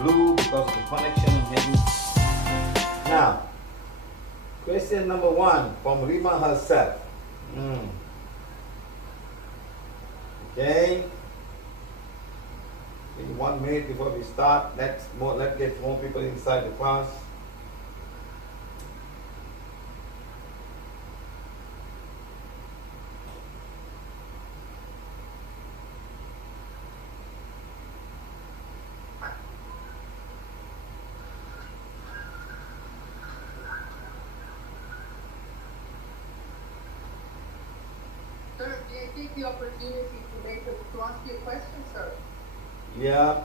blue because of the connection maybe. Now, question number 1 from Rima herself. Okay. In 1 minute before we start, let's get more people inside the class. Sir, may I take the opportunity to ask you a question, sir? Yeah.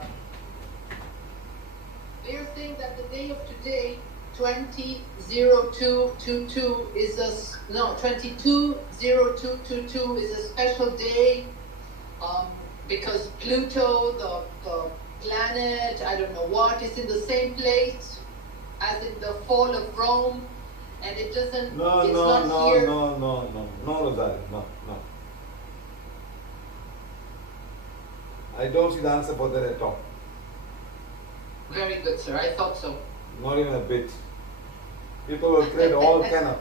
They are saying that the day of today, 220222 is a 220222 is a special day because Pluto, the planet, I don't know what, is in the same place as in the fall of Rome, and it doesn't. No, Rosario, no. I don't see the answer for that at all. Very good, sir. I thought so. Not even a bit. People will create all kind of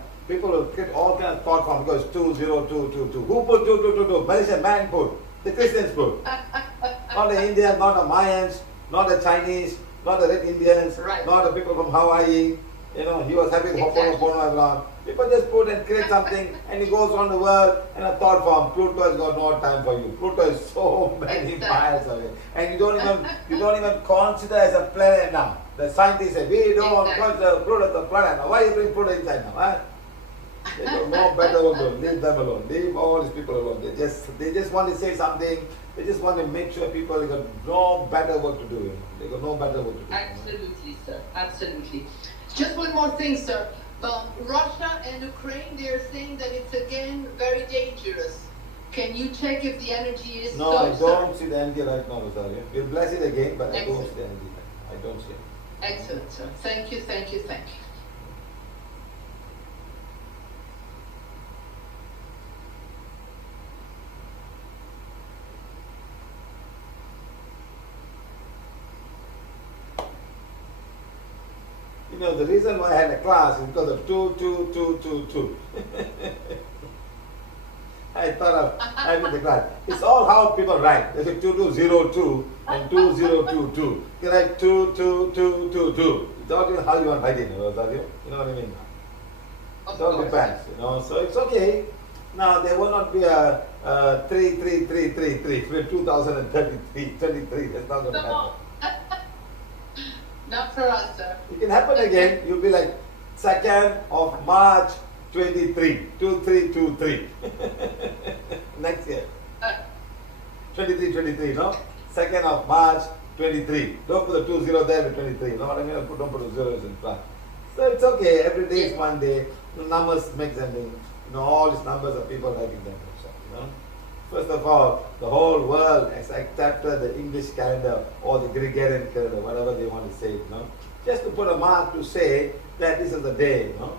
thought forms because 20222. Who put 2222? Malaysian man put. The Christians put. Not the Indians, not the Mayans, not the Chinese, not the Red Indians, right. Not the people from Hawaii. You know, he was having Ho'oponopono around. People just put and create something and he goes around the world and a thought form. Pluto has got no time for you. Pluto is so many miles away. And you don't even consider as a planet now. The scientists say, we don't consider Pluto as a planet now. Why you bring Pluto inside now? Huh? They got no better work to do. Leave them alone. Leave all these people alone. They just want to say something. They just want to make sure people got no better work to do. You know? They got no better work to do. Absolutely, sir. Absolutely. Just one more thing, sir. Russia and Ukraine, they are saying that it's again very dangerous. Can you check if the energy is No, I don't see the energy right now, Rosario. We'll bless it again, but Excellent. I don't see the energy. I don't see it. Excellent, sir. Thank you. You know, the reason why I had a class is because of 22222. I thought of having the class. It's all how people write. They say 2202 and 2022. You write 22222. It's all how you want to write it, you know what I mean? It all depends, you know. So it's okay. Now there will not be a 33333 for 2023. That's not going to happen. Not for us, sir. It can happen again. You'll be like 2nd of March 23, 2323. Next year. 23, no? 2nd of March 23. Don't put the 20 there with 23. You know what I mean? Don't put the zeros in front. So it's okay. Every day is one day. The numbers make sense. You know, all these numbers are people writing them. You know? First of all, the whole world has accepted the English calendar or the Gregorian calendar, whatever they want to say, you know. Just to put a mark to say that this is the day, you know.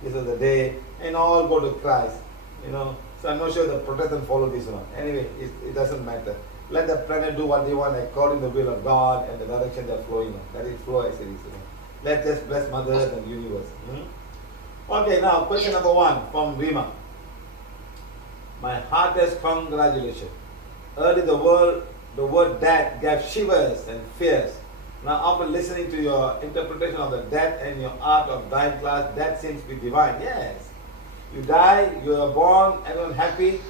This is the day, and all go to Christ, you know. So I'm not sure the Protestants follow this one. Anyway, it doesn't matter. Let the planet do what they want according to the will of God and the direction they're flowing on. Let it flow as it is, you know. Let's just bless Mother Earth and the universe. Okay, now question number 1 from Rima. My heartiest congratulations. Early the word death gave shivers and fears. Now after listening to your interpretation of the death and your art of dying class, that seems to be divine. Yes. You die, you are born, everyone happy,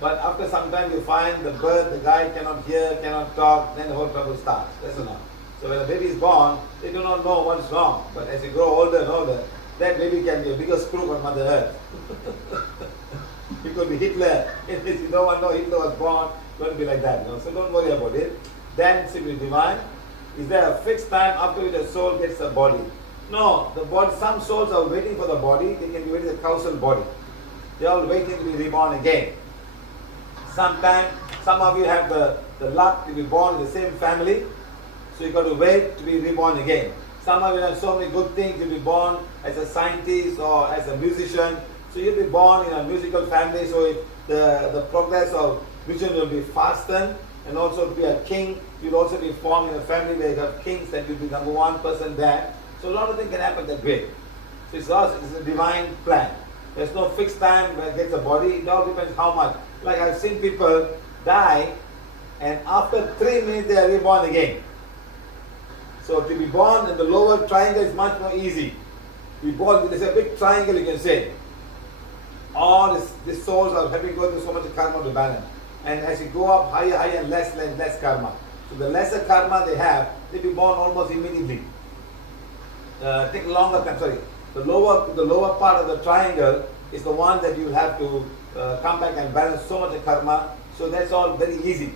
but after some time you find the birth, the guy cannot hear, cannot talk, then the whole trouble starts. That's enough. So when a baby is born, they do not know what is wrong. But as you grow older and older, that baby can be a bigger screw on Mother Earth. It could be Hitler. If you don't want to know Hitler was born, it's going to be like that. So don't worry about it. Then simply divine. Is there a fixed time after which the soul gets a body? No, the body. Some souls are waiting for the body. They can be waiting for the causal body. They are all waiting to be reborn again. Sometimes some of you have the luck to be born in the same family, so you got to wait to be reborn again. Some of you have so many good things to be born as a scientist or as a musician. So you'll be born in a musical family, so the progress of vision will be fastened. and also to be a king. You'll also be formed in a family where you have kings, and you'll be number one person there. So a lot of things can happen that way. So it's a divine plan. There's no fixed time where it gets a body. It all depends how much. Like I've seen people die, and after 3 minutes they are reborn again. So to be born in the lower triangle is much more easy. To be born, there's a big triangle, you can say. All these souls are having go through so much karma to balance. And as you go up higher, and less karma. So the lesser karma they have, they be born almost immediately. Take longer time, sorry. The lower part of the triangle is the one that you will have to come back and balance so much of karma. So that's all very easy.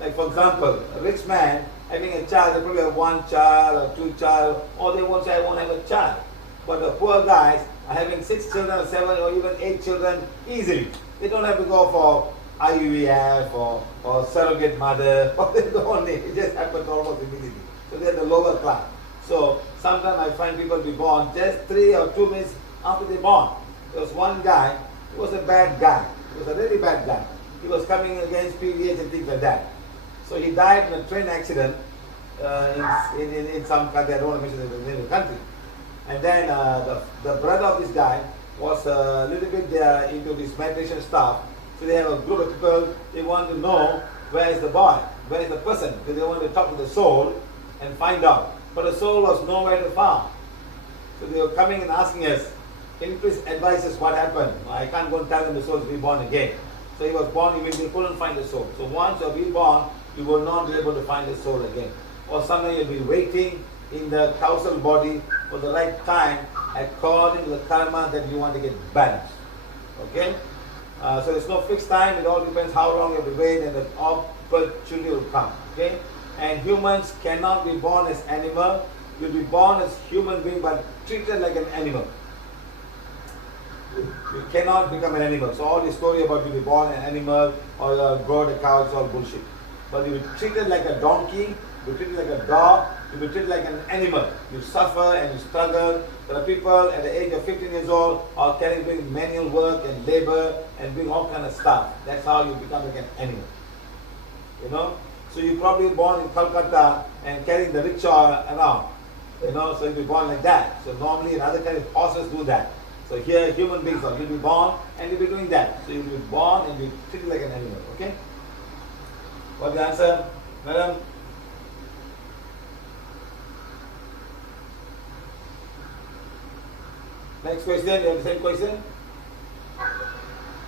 Like for example, a rich man having a child, they probably have 1 child or 2 child, or they won't say I won't have a child. But the poor guys are having 6 children or 7 or even 8 children easily. They don't have to go for IVF or surrogate mother, or they don't need. It just happens almost immediately. So they're the lower class. So sometimes I find people be born just 3 or 2 minutes after they're born. There was one guy, he was a bad guy. He was a really bad guy. He was coming against PVH and things like that. So he died in a train accident in some country. I don't want to mention the name of the country. And then the brother of this guy was a little bit into this meditation stuff. So they have a group of people, they want to know where is the boy, where is the person, because they want to talk to the soul and find out. But the soul was nowhere to found. So they were coming and asking us, can you please advise us what happened? I can't go and tell them the soul is reborn again. So he was born, he couldn't find the soul. So once you're reborn, you will not be able to find the soul again. Or sometimes you'll be waiting in the causal body for the right time according to the karma that you want to get balanced. Okay? So there's no fixed time, it all depends how long you have to wait and the opportunity will come. Okay? And humans cannot be born as animal. You'll be born as human being but treated like an animal. You cannot become an animal. So all this story about you be born an animal or a goat, a cow, it's all bullshit. But you be treated like a donkey, you be treated like a dog, you be treated like an animal. You suffer and you struggle. There are people at the age of 15 years old are doing manual work and labor and doing all kind of stuff. That's how you become like an animal. You know? So you're probably born in Calcutta and carrying the rickshaw around. You know, so you'll be born like that. So normally in other countries, horses do that. So here, human beings are, you'll be born and you'll be doing that. So you'll be born and you'll be treated like an animal. Okay? What's the answer, madam? Next question, you have the same question?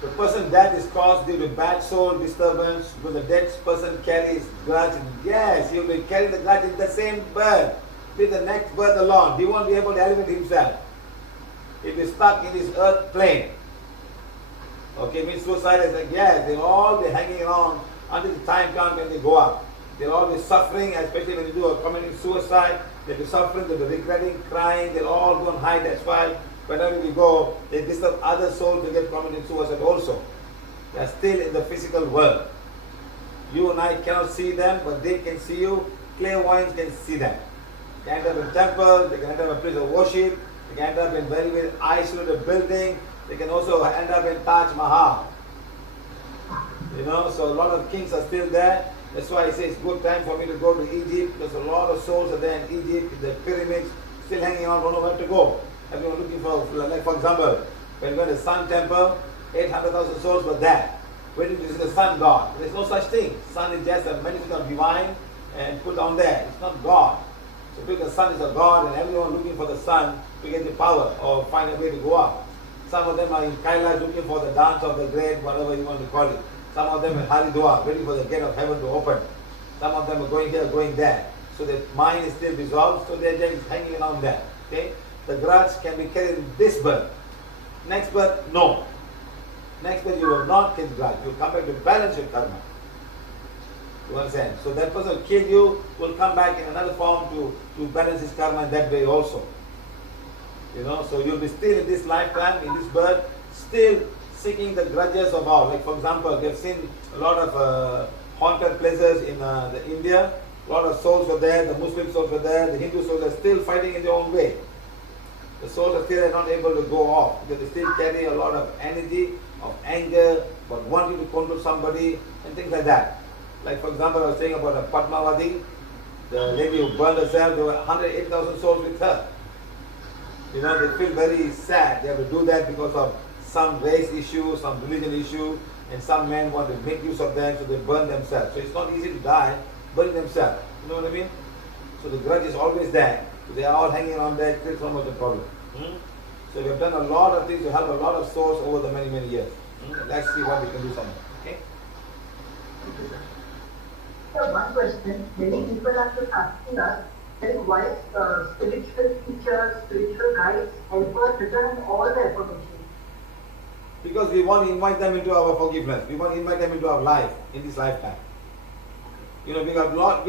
The person's death is caused due to bad soul disturbance. Will the dead person carry his grudge? Yes, he will be carrying the grudge in the same birth, with the next birth alone. He won't be able to elevate himself. He'll be stuck in his earth plane. Okay, means suicide is like, yes, they'll all be hanging around until the time comes when they go up. They'll all be suffering, especially when you do a committing suicide. They'll be suffering, they'll be regretting, crying, they'll all go and hide. That's why whenever we go, they disturb other souls to get committing suicide also. They are still in the physical world. You and I cannot see them, but they can see you. Clairvoyants can see them. They can end up in temple, they can end up in a place of worship, they can end up in very, very isolated building, they can also end up in Taj Mahal. You know, so a lot of kings are still there. That's why I say it's a good time for me to go to Egypt. There's a lot of souls are there in Egypt, in the pyramids, still hanging on, don't know where to go. Everyone looking for, like for example, when we went to the Sun Temple, 800,000 souls were there. Waiting to see the sun god. There's no such thing. Sun is just a manifestation of divine and put down there. It's not God. So because the sun is a god and everyone looking for the sun to get the power or find a way to go up. Some of them are in Kailash looking for the dance of the great, whatever you want to call it. Some of them in Haridwar, waiting for the gate of heaven to open. Some of them are going here, going there. So the mind is still dissolved, so they're just hanging around there. Okay? The grudge can be carried in this birth. Next birth, no. Next birth you will not get grudge. You will come back to balance your karma. You understand? So that person who killed you will come back in another form to balance his karma in that way also. You know, so you'll be still in this lifetime, in this birth, still seeking the grudges of all. Like for example, we have seen a lot of haunted places in India. A lot of souls were there, the Muslim souls were there, the Hindu souls are still fighting in their own way. The souls are still not able to go off because they still carry a lot of energy, of anger, but wanting to control somebody and things like that. Like for example, I was saying about a Padmavati, the lady who burned herself, there were 108,000 souls with her. You know, they feel very sad. They have to do that because of some race issue, some religion issue, and some men want to make use of them, so they burn themselves. So it's not easy to die burning themselves. You know what I mean? So the grudge is always there. So they are all hanging around there, it creates so much of a problem. So we have done a lot of things to help a lot of souls over the many, many years. Let's see what we can do something. Okay? So one question, many people are just asking us, then why spiritual teachers, spiritual guides help us return all the affirmations? Because we want to invite them into our forgiveness. We want to invite them into our life in this lifetime. You know, we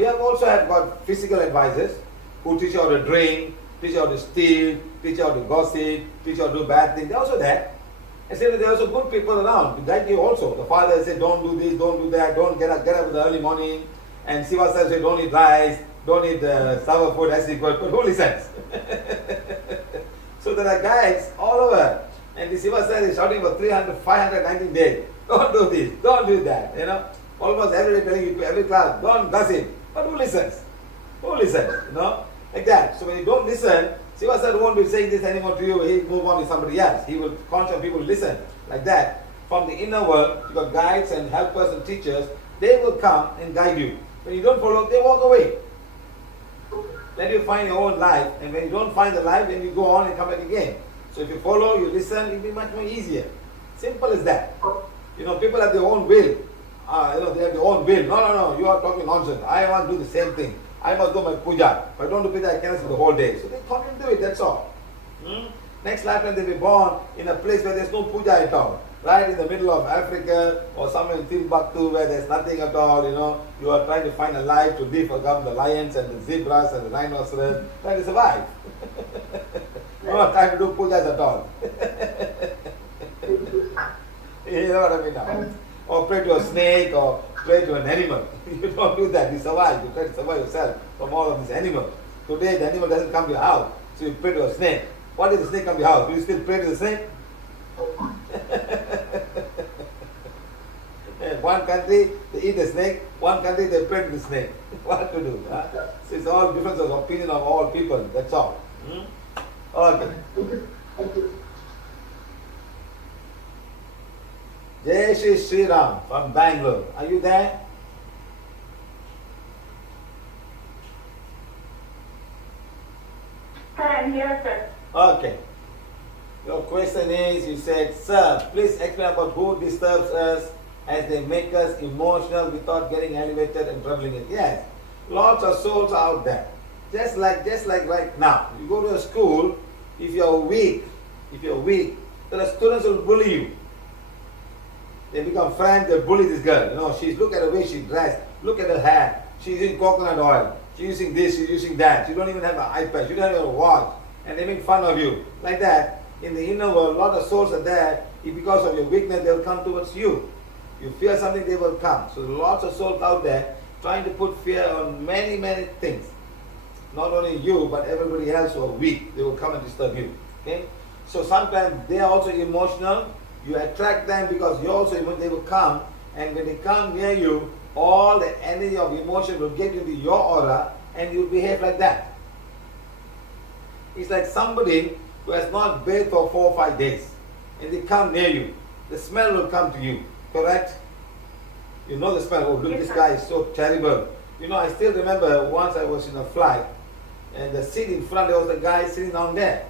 have also got physical advisors who teach you how to drink, teach you how to steal, teach you how to gossip, teach you how to do bad things. They're also there. And say that there are also good people around to guide you also. The father said, don't do this, don't do that, don't get up in the early morning. And Siva says, don't eat rice, don't eat sour food, as equal. But who listens? So there are guides all over. And the Siva says he's shouting for 519 days. Don't do this, don't do that. You know, almost every day telling you, every class, don't gossip. But who listens? Who listens? You know, like that. So when you don't listen, Siva said won't be saying this anymore to you. He'll move on to somebody else. He will conscious people listen like that. From the inner world, you got guides and helpers and teachers. They will come and guide you. When you don't follow, they walk away. Let you find your own life, and when you don't find the life, then you go on and come back again. So if you follow, you listen, it'll be much more easier. Simple as that. You know, people have their own will. They have their own will. No, you are talking nonsense. I want to do the same thing. I must do my puja. If I don't do puja, I cannot sit the whole day. So they can't do it, that's all. Next lifetime they'll be born in a place where there's no puja at all. Right in the middle of Africa or somewhere in Timbuktu where there's nothing at all, you know. You are trying to find a life to live among the lions and the zebras and the rhinoceros, trying to survive. No time to do pujas at all. You know what I mean now? Or pray to a snake or pray to an animal. You don't do that, you survive. You try to survive yourself from all of these animals. Today the animal doesn't come to your house, so you pray to a snake. What did the snake come to your house? Do you still pray to the snake? In one country they eat the snake, one country they pray to the snake. What to do? Huh? So it's all difference of opinion of all people, that's all. Okay. Jai Shri Sri Ram from Bangalore. Are you there? Sir, I'm here, sir. Okay. Your question is, you said, sir, please explain about who disturbs us as they make us emotional without getting elevated and troubling it. Yes, lots of souls out there. Just like right now. You go to a school, if you're weak, the students will bully you. They become friends, they bully this girl. You know, look at the way she's dressed, look at her hair. She's using coconut oil, she's using this, she's using that. She don't even have an iPad, she don't have a watch. And they make fun of you. Like that. In the inner world, a lot of souls are there. If because of your weakness, they will come towards you. You fear something, they will come. So lots of souls out there trying to put fear on many, many things. Not only you, but everybody else who are weak, they will come and disturb you. Okay? So sometimes they are also emotional. You attract them because you also emotional. They will come, and when they come near you, all the energy of emotion will get into your aura, and you behave like that. It's like somebody who has not bathed for 4 or 5 days, and they come near you. The smell will come to you, correct? You know the smell. Oh, look, this guy is so terrible. You know, I still remember once I was in a flight, and the seat in front, there was a guy sitting down there,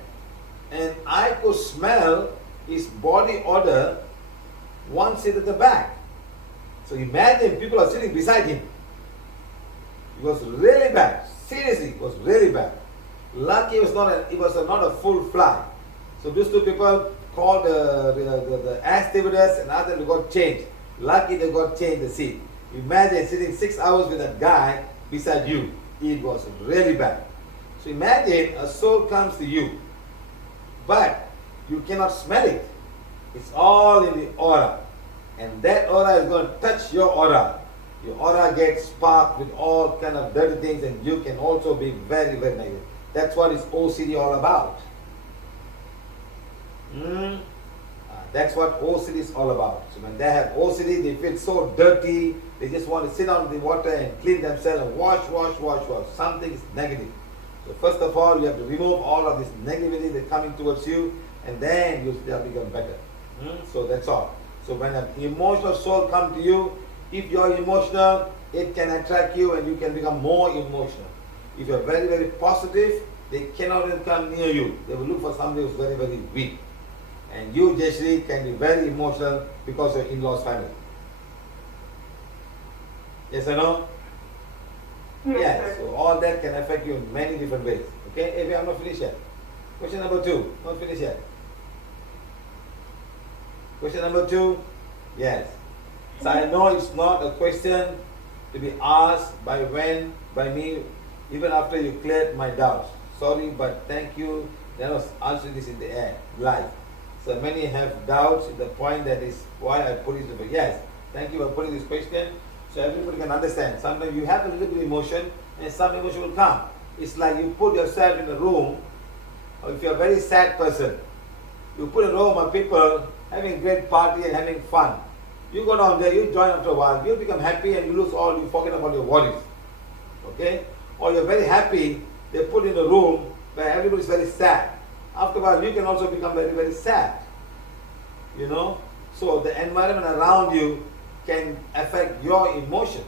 and I could smell his body odor one seat at the back. So imagine people are sitting beside him. It was really bad. Seriously, it was really bad. Lucky it was not a full flight. So these two people called the air stewardess and asked them to got changed. Lucky they got changed the seat. Imagine sitting 6 hours with that guy beside you. It was really bad. So imagine a soul comes to you, but you cannot smell it. It's all in the aura. And that aura is going to touch your aura. Your aura gets sparked with all kind of dirty things, and you can also be very, very negative. That's what is OCD all about. That's what OCD is all about. So when they have OCD, they feel so dirty, they just want to sit down in the water and clean themselves and wash. Something is negative. So first of all, you have to remove all of this negativity that's coming towards you, and then you will become better. So that's all. So when an emotional soul comes to you, if you're emotional, it can attract you and you can become more emotional. If you're very, very positive, they cannot even come near you. They will look for somebody who's very, very weak. And you, Jayashree, can be very emotional because of your in-laws family. Yes or no? Yes. So all that can affect you in many different ways. Okay? Hey, I'm not finished yet. Question number 2. Not finished yet. Question number 2. Yes. So I know it's not a question to be asked by me, even after you cleared my doubts. Sorry, but thank you. That was answering this in the air, live. So many have doubts at the point that is why I put it. Yes, thank you for putting this question. So everybody can understand. Sometimes you have a little bit of emotion and some emotion will come. It's like you put yourself in a room, or if you're a very sad person, you put a room of people having a great party and having fun. You go down there, you join after a while, you become happy and you forget about your worries. Okay? Or you're very happy, they put in a room where everybody's very sad. After a while, you can also become very, very sad. You know? So the environment around you can affect your emotions.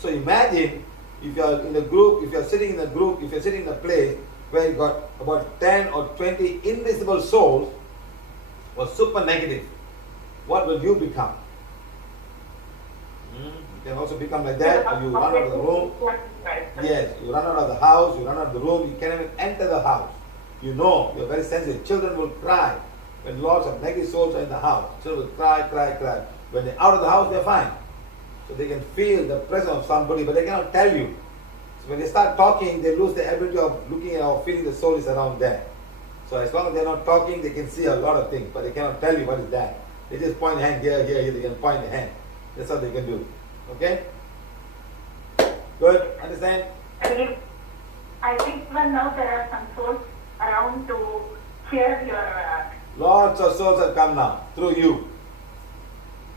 So imagine if you're in a group, if you're sitting in a group, if you're sitting in a place where you got about 10 or 20 invisible souls who are super negative, what will you become? You can also become like that, or you run out of the room. Yes, you run out of the house, you run out of the room, you can't even enter the house. You know, you're very sensitive. Children will cry when lots of negative souls are in the house. Children will cry. When they're out of the house, they're fine. So they can feel the presence of somebody, but they cannot tell you. So when they start talking, they lose the ability of looking at or feeling the soul is around there. So as long as they're not talking, they can see a lot of things, but they cannot tell you what is that. They just point the hand here, they can point the hand. That's what they can do. Okay? Good? Understand? I think even now there are some souls around to hear your... Lots of souls have come now, through you.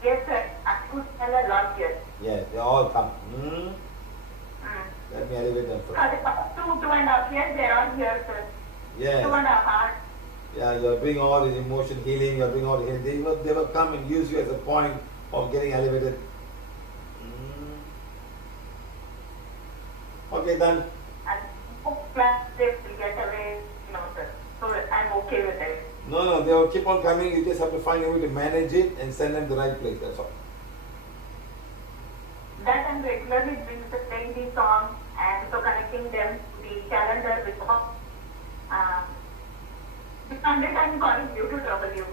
Yes, sir. I could tell a lot here. Yes, they all come. Let me elevate them first. The first 2.5 years, they're all here, sir. Yes. 2.5 hours. Yeah, you're doing all this emotion healing, you're doing all the healing. They will come and use you as a point of getting elevated. Okay, done. And plans they will get away, sir. So I'm okay with it. No, they will keep on coming. You just have to find a way to manage it and send them to the right place. That's all. That I'm regularly doing the playing the song and so connecting them to the calendar with I'm calling you to trouble you.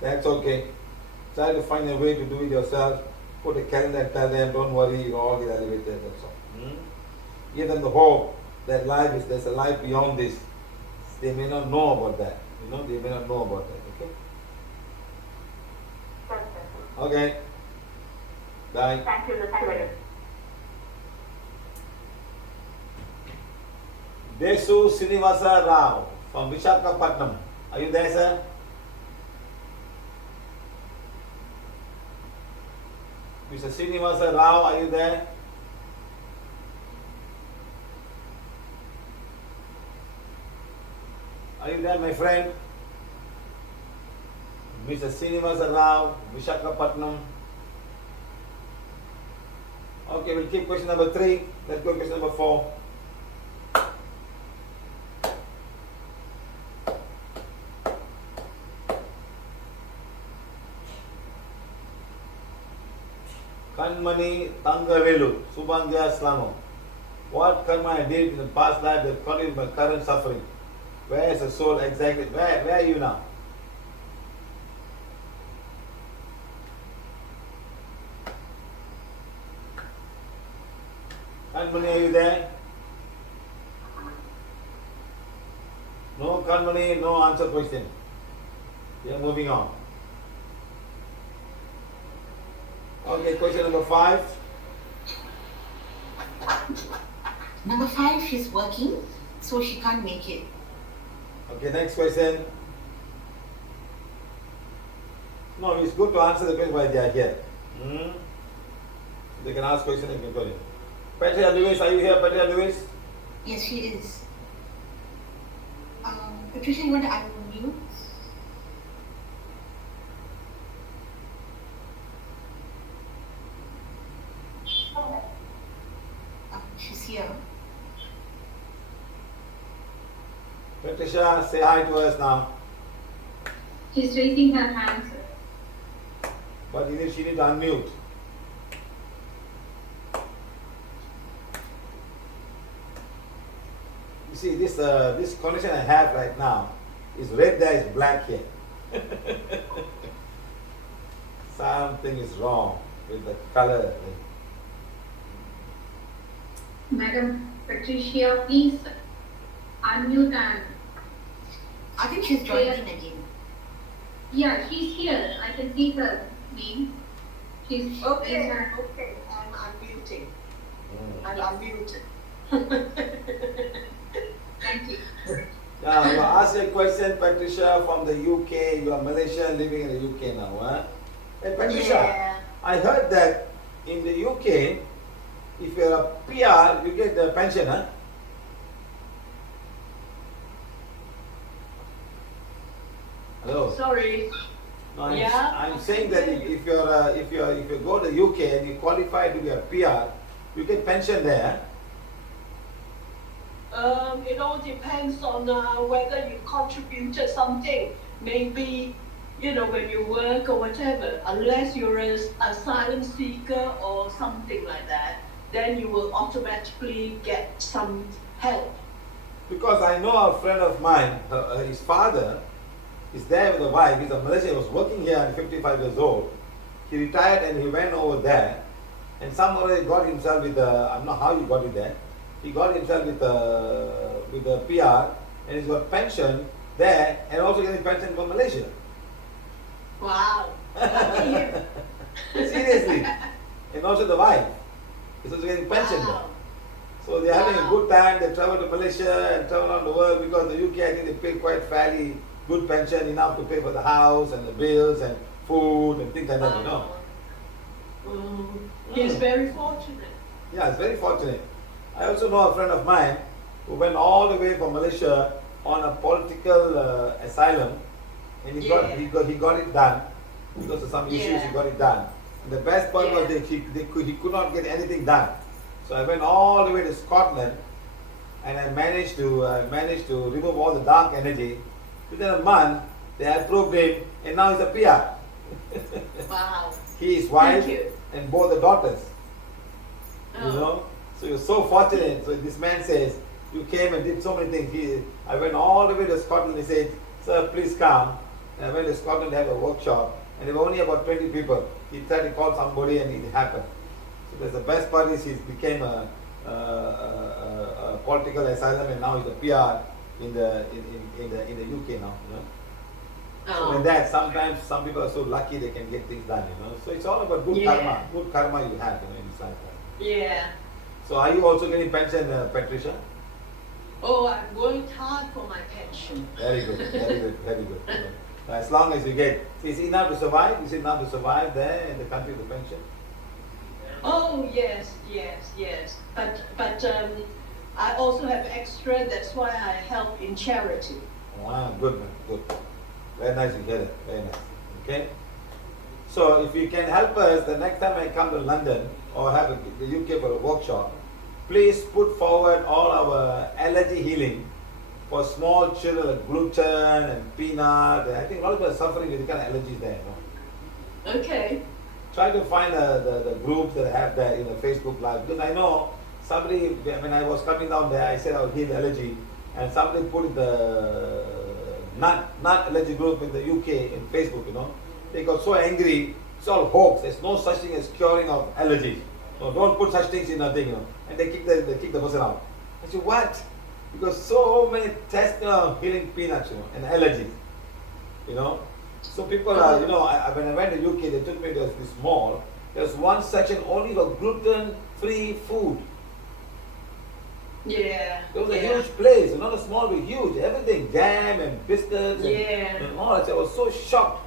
That's okay. Try to find a way to do it yourself. Put a calendar and tell them, don't worry, you all get elevated. That's all. Give them the hope that there's a life beyond this. They may not know about that. They may not know about that. Okay? Yes, sir. Okay. Bye. Thank you, Mr. Desu Srinivasa Rao from Visakhapatnam. Are you there, sir? Mr. Srinivasa Rao, are you there? Are you there, my friend? Mr. Srinivasa Rao, Visakhapatnam. Okay, we'll keep question number 3. Let's go to question number 4. Kanmani Tangavelu, Subandhya Slano. What karma I did in the past life that caused my current suffering? Where is the soul exactly? Where are you now? Kanmani, are you there? No, Kanmani, no answer question. We are moving on. Okay, question number 5. Number 5, she's working, so she can't make it. Okay, next question. No, it's good to answer the question while they are here. They can ask questions and can go in. Patricia Lewis, are you here, Patricia Lewis? Yes, she is. Patricia, you want to unmute? She's here. Patricia, say hi to us now. She's raising her hand, sir. But she needs to unmute. You see, this condition I have right now is red, there is black here. Something is wrong with the color. Madam Patricia, please unmute and I think she's joining in again. yeah, she's here. I can see her name. She's Okay, her. okay, I'm unmuting. Mm. I'm unmuted. Thank you. Now, you ask a question, Patricia, from the UK. You are Malaysian living in the UK now. Huh? Hey, Patricia, Yeah. I heard that in the UK, if you're a PR, you get the pension, huh? Hello. Sorry. No, Yeah. I'm saying that if you go to UK and you qualify to be a PR, you get pension there. It all depends on whether you contributed something. Maybe, when you work or whatever, unless you're a asylum seeker or something like that, then you will automatically get some help. Because I know a friend of mine, his father is there with a wife. He's a Malaysian. He was working here at 55 years old. He retired and he went over there, and somehow he got himself with I don't know how he got it there. He got himself with a PR, and he's got pension there, and also getting pension from Malaysia. Wow. Seriously, and also the wife is also getting pension there. Wow. So they're having a Wow. good time. They travel to Malaysia and travel around the world because the UK, I think they pay quite fairly good pension, enough to pay for the house and the bills and food and things like that, He's very fortunate. Yeah, it's very fortunate. I also know a friend of mine who went all the way from Malaysia on a political asylum, and he got it done because of some issues. He got it done. And the best part was that he could not get anything done. So I went all the way to Scotland, and I managed to remove all the dark energy. Within a month, they approved him, and now he's a PR. Wow. He, his wife, Thank you. and both the daughters. Oh. You know, so you're so fortunate. So this man says, you came and did so many things. I went all the way to Scotland. He said, sir, please come. And I went to Scotland to have a workshop, and there were only about 20 people. He tried to call somebody, and it happened. So that's the best part is he became a political asylum, and now he's a PR in the UK now. So in that, sometimes some people are so lucky they can get things done. So it's all about good karma. Good karma you have in this lifetime. Yeah. So are you also getting pension, Patricia? Oh, I'm going hard for my pension. Very good, very good, very good. As long as you get, is it enough to survive? Is it enough to survive there in the country with the pension? Oh yes. But I also have extra. That's why I help in charity. Wow, good man, good. Very nice to hear that. Very nice. Okay. So if you can help us the next time I come to London or have the UK for a workshop, please put forward all our allergy healing for small children like gluten and peanut. I think a lot of people are suffering with the kind of allergies there. Okay. Try to find the groups that have that in the Facebook Live, because I know somebody, when I was coming down there, I said I would heal allergy, and somebody put in the nut allergy group in the UK in Facebook. They got so angry. It's all hoax. There's no such thing as curing of allergies. No, don't put such things in nothing. And they kick the person out. I said, what? Because so many tests healing peanuts, and allergies. So people are, when I went to UK, they took me to this mall. There's one section only for gluten-free food. Yeah. It was a huge place, not a small but huge. Everything, jam and biscuits and all. I was so shocked.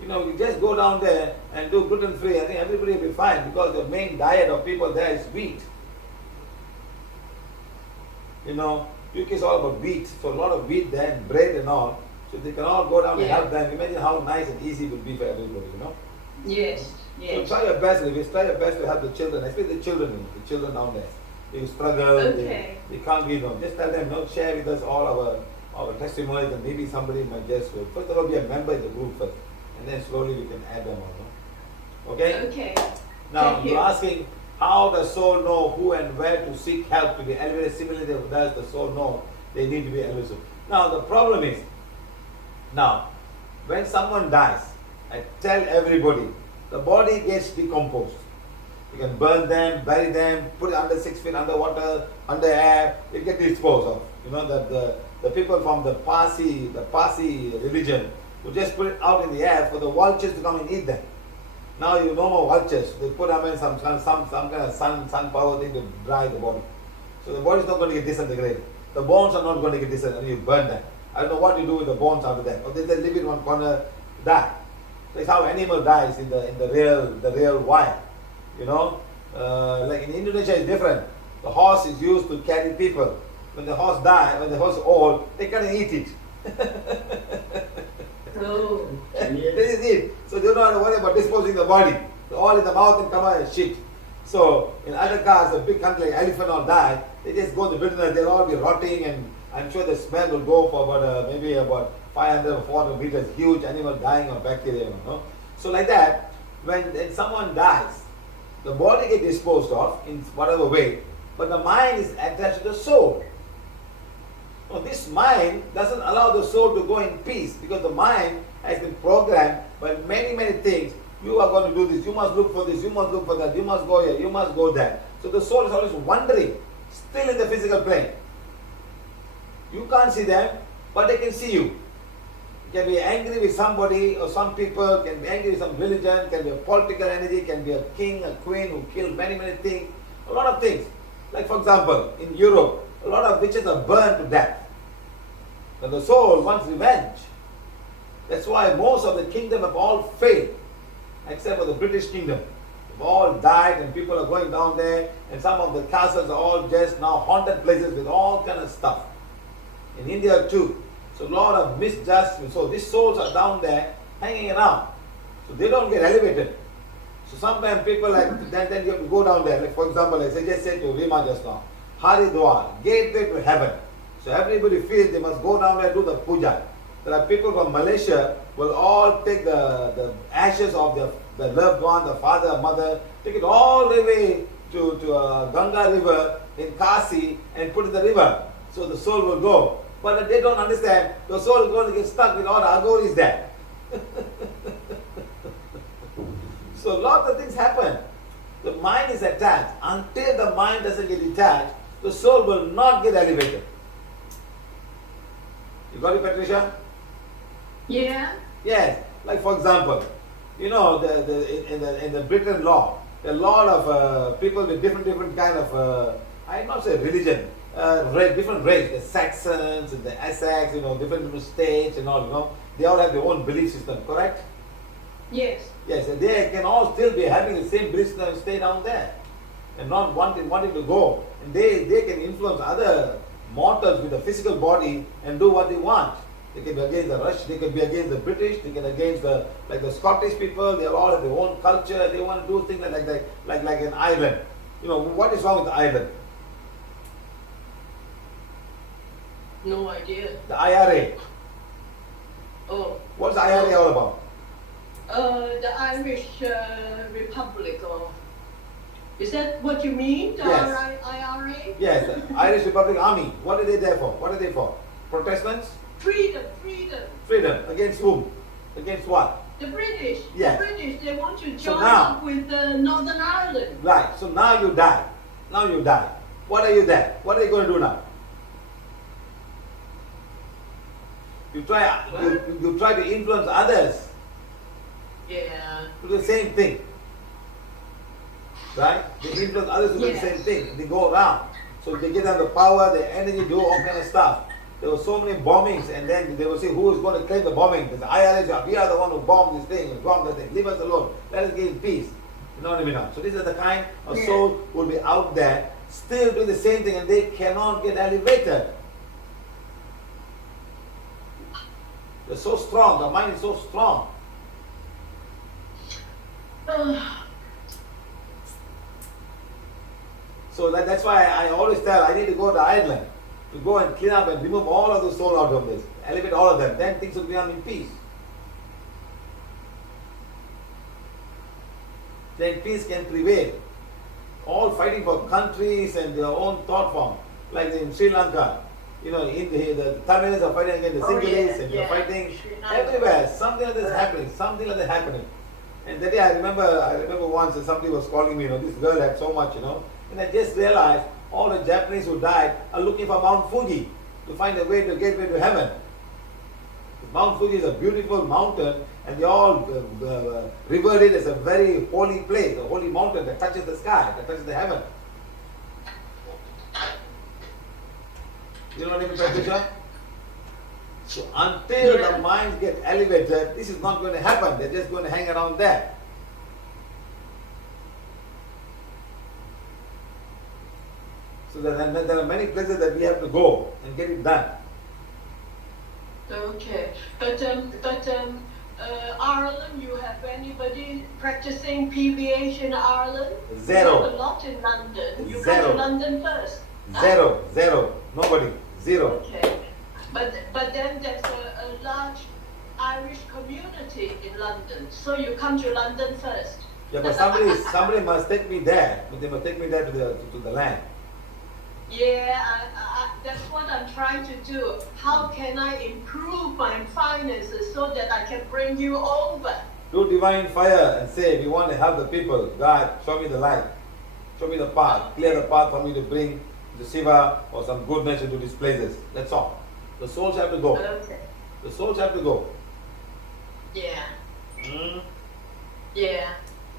You just go down there and do gluten-free. I think everybody will be fine because the main diet of people there is wheat. UK is all about wheat, so a lot of wheat there and bread and all. So they can all go down and help them. Imagine how nice and easy it will be for everybody, Yes. So try your best, Lewis. Try your best to help the children, especially the children down there. They struggle, Okay. they can't be, Just tell them, share with us all our testimonies, and maybe somebody might just, first of all, be a member in the group first, and then slowly we can add them on. Okay? Okay. Now, Thank you. you're asking, how does soul know who and where to seek help to be elevated? Similarly, does the soul know they need to be elevated? Now, the problem is, when someone dies, I tell everybody, the body gets decomposed. You can burn them, bury them, put it under 6 feet underwater, under air, it gets disposed of. That the people from the Parsi religion would just put it out in the air for the vultures to come and eat them. Now no more vultures. They put them in some kind of sun power thing to dry the body. So the body is not going to get disintegrated. The bones are not going to get disintegrated. You burn them. I don't know what you do with the bones after that. Or they leave it in one corner, die. So it's how animal dies in the real wild. Like in Indonesia it's different. The horse is used to carry people. When the horse is old, they can't eat it. Oh. This is it. So they don't have to worry about disposing the body. All in the mouth and come out as shit. So in other cars, a big country like elephant or die, they just go to the wilderness, they'll all be rotting, and I'm sure the smell will go for maybe about 500 or 400 meters, huge animal dying of bacteria. So like that, when someone dies, the body gets disposed of in whatever way, but the mind is attached to the soul. Now, this mind doesn't allow the soul to go in peace, because the mind has been programmed by many, many things. You are going to do this, you must look for this, you must look for that, you must go here, you must go there. So the soul is always wandering, still in the physical plane. You can't see them, but they can see you. You can be angry with somebody or some people, can be angry with some religion, can be a political energy, can be a king, a queen who killed many, many things. A lot of things. Like for example, in Europe, a lot of witches are burned to death. But the soul wants revenge. That's why most of the kingdom have all failed, except for the British kingdom. They've all died and people are going down there, and some of the castles are all just now haunted places with all kind of stuff. In India too. So a lot of misjudgment. So these souls are down there hanging around. So they don't get elevated. So sometimes people then you have to go down there. Like for example, as I just said to Rima just now, Haridwar, gateway to heaven. So everybody feels they must go down there and do the puja. There are people from Malaysia will all take the ashes of their loved one, the father, mother, take it all the way to Ganga river in Kasi and put it in the river. So the soul will go. But they don't understand, the soul is going to get stuck with all the agoris there. So lots of things happen. The mind is attached. Until the mind doesn't get detached, the soul will not get elevated. You got it, Patricia? Yeah. Yes. Like for example, in the Britain law, there are a lot of people with different kind of I not say religion, different race. The Saxons and the Essex, different states and all. They all have their own belief system. Correct? Yes. Yes, and they can all still be having the same belief system and stay down there, and not wanting to go. And they can influence other mortals with the physical body and do what they want. They can be against the Russian, they can be against the British, they can be against the Scottish people. They all have their own culture. They want to do things like that, like in Ireland. What is wrong with Ireland? No idea. The IRA. Oh. What's the IRA all about? The Irish Republic, or is that what you mean? The Yes. IRA? Yes, the Irish Republic Army. What are they there for? What are they for? Protestants? Freedom. Freedom. Against whom? Against what? The British. Yes. The British, they want to So join now- up with Northern Ireland. Right. So now you die. What are you there? What are you going to do now? You try to influence others Yeah. to do the same thing. Right? They influence others to do the Yes. same thing. They go around. So they give them the power, the energy, do all kind of stuff. there were so many bombings, and then they will say, who is going to claim the bombing? They say, IRS, we are the one who bombed this thing, and bombed that thing. Leave us alone. Let us get in peace. You know what I mean? So these are the kind of soul who will be out there, still doing the same thing, and they cannot get elevated. They're so strong. The mind is so strong. So that's why I always tell, I need to go to Ireland to go and clean up and remove all of the soul out of this, elevate all of them. Then things will be on in peace. Then peace can prevail. All fighting for countries and their own thought form, like in Sri Lanka. You know, the Tamils are fighting against the Sinhalese, and they're fighting everywhere. Something like this is happening. Something like that happening. And that day I remember once that somebody was calling me. You know, this girl had so much. You know, and I just realized all the Japanese who died are looking for Mount Fuji to find a way to get to heaven. Mount Fuji is a beautiful mountain, and they all revered it as a very holy place, a holy mountain that touches the sky, that touches the heaven. You know what I mean, Patricia? So until the minds get elevated, this is not going to happen. They're just going to hang around there. So there are many places that we have to go and get it done. Okay, but Ireland, you have anybody practicing PVH in Ireland? Zero. You have a lot in London. You Zero. come to London first. Zero. Nobody. Zero. Okay, but then there's a large Irish community in London, so you come to London first. Yeah, but somebody must take me there. But they must take me there to the land. Yeah, that's what I'm trying to do. How can I improve my finances so that I can bring you over? Do divine fire and say, we want to help the people. God, show me the light. Show me the path. Clear the path for me to bring the Siva or some goodness into these places. That's all. The souls have to go. Okay. The souls have to go. Yeah. Mm. Yeah.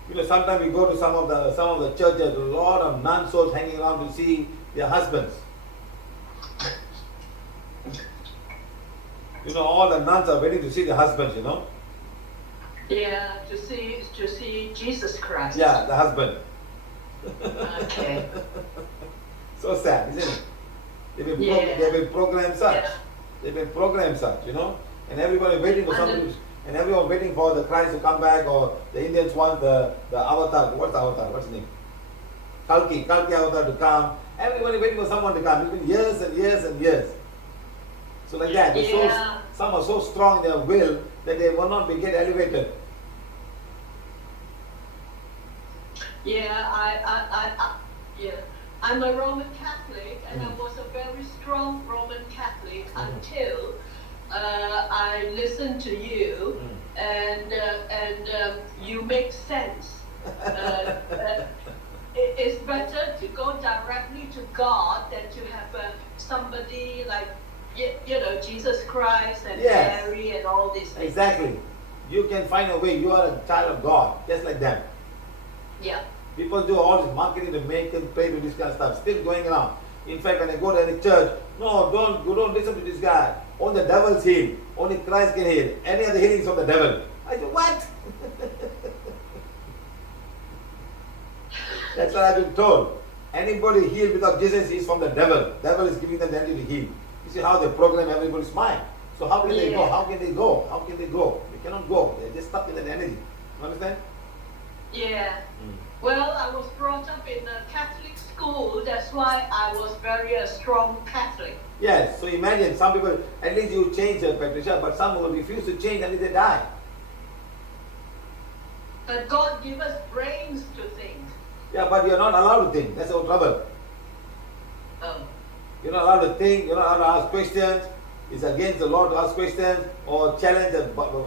You know, sometimes we go to some of the churches, there's a lot of non-souls hanging around to see their husbands. You know, all the nuns are waiting to see their husbands, you know. Yeah, to see Jesus Christ. Yeah, the husband. Okay. So sad, isn't it? They've been programmed such. Yeah. They've been programmed such, you know. And everybody waiting for somebody, and everyone waiting for the Christ to come back, or the Indians want the avatar. What's the avatar? What's his name? Kalki avatar to come. Everybody waiting for someone to come. It's been years and years and years. So like that, the souls, some are so strong in their will that they will not get elevated. Yeah, I'm a Roman Catholic, and I was a very strong Roman Catholic until I listened to you, and you make sense. It's better to go directly to God than to have somebody like, you know, Jesus Christ and Mary and all these things. Exactly. You can find a way. You are a child of God, just like them. Yeah. People do all this marketing to make them pray to this kind of stuff. Still going around. In fact, when I go to any church, no, don't listen to this guy. Only the devil's healed. Only Christ can heal. Any other healings from the devil. I said, what? That's what I've been told. Anybody healed without Jesus is from the devil. Devil is giving them the energy to heal. You see how they program everybody's mind. So how can they go? How can they go? How can they go? They cannot go. They're just stuck in that energy. You understand? Yeah. Well, I was brought up in a Catholic school. That's why I was very strong Catholic. Yes. So imagine some people, at least you change, Patricia, but some will refuse to change until they die. But God give us brains to think. Yeah, but you're not allowed to think. That's our trouble. Oh. You're not allowed to think. You're not allowed to ask questions. It's against the law to ask questions or challenge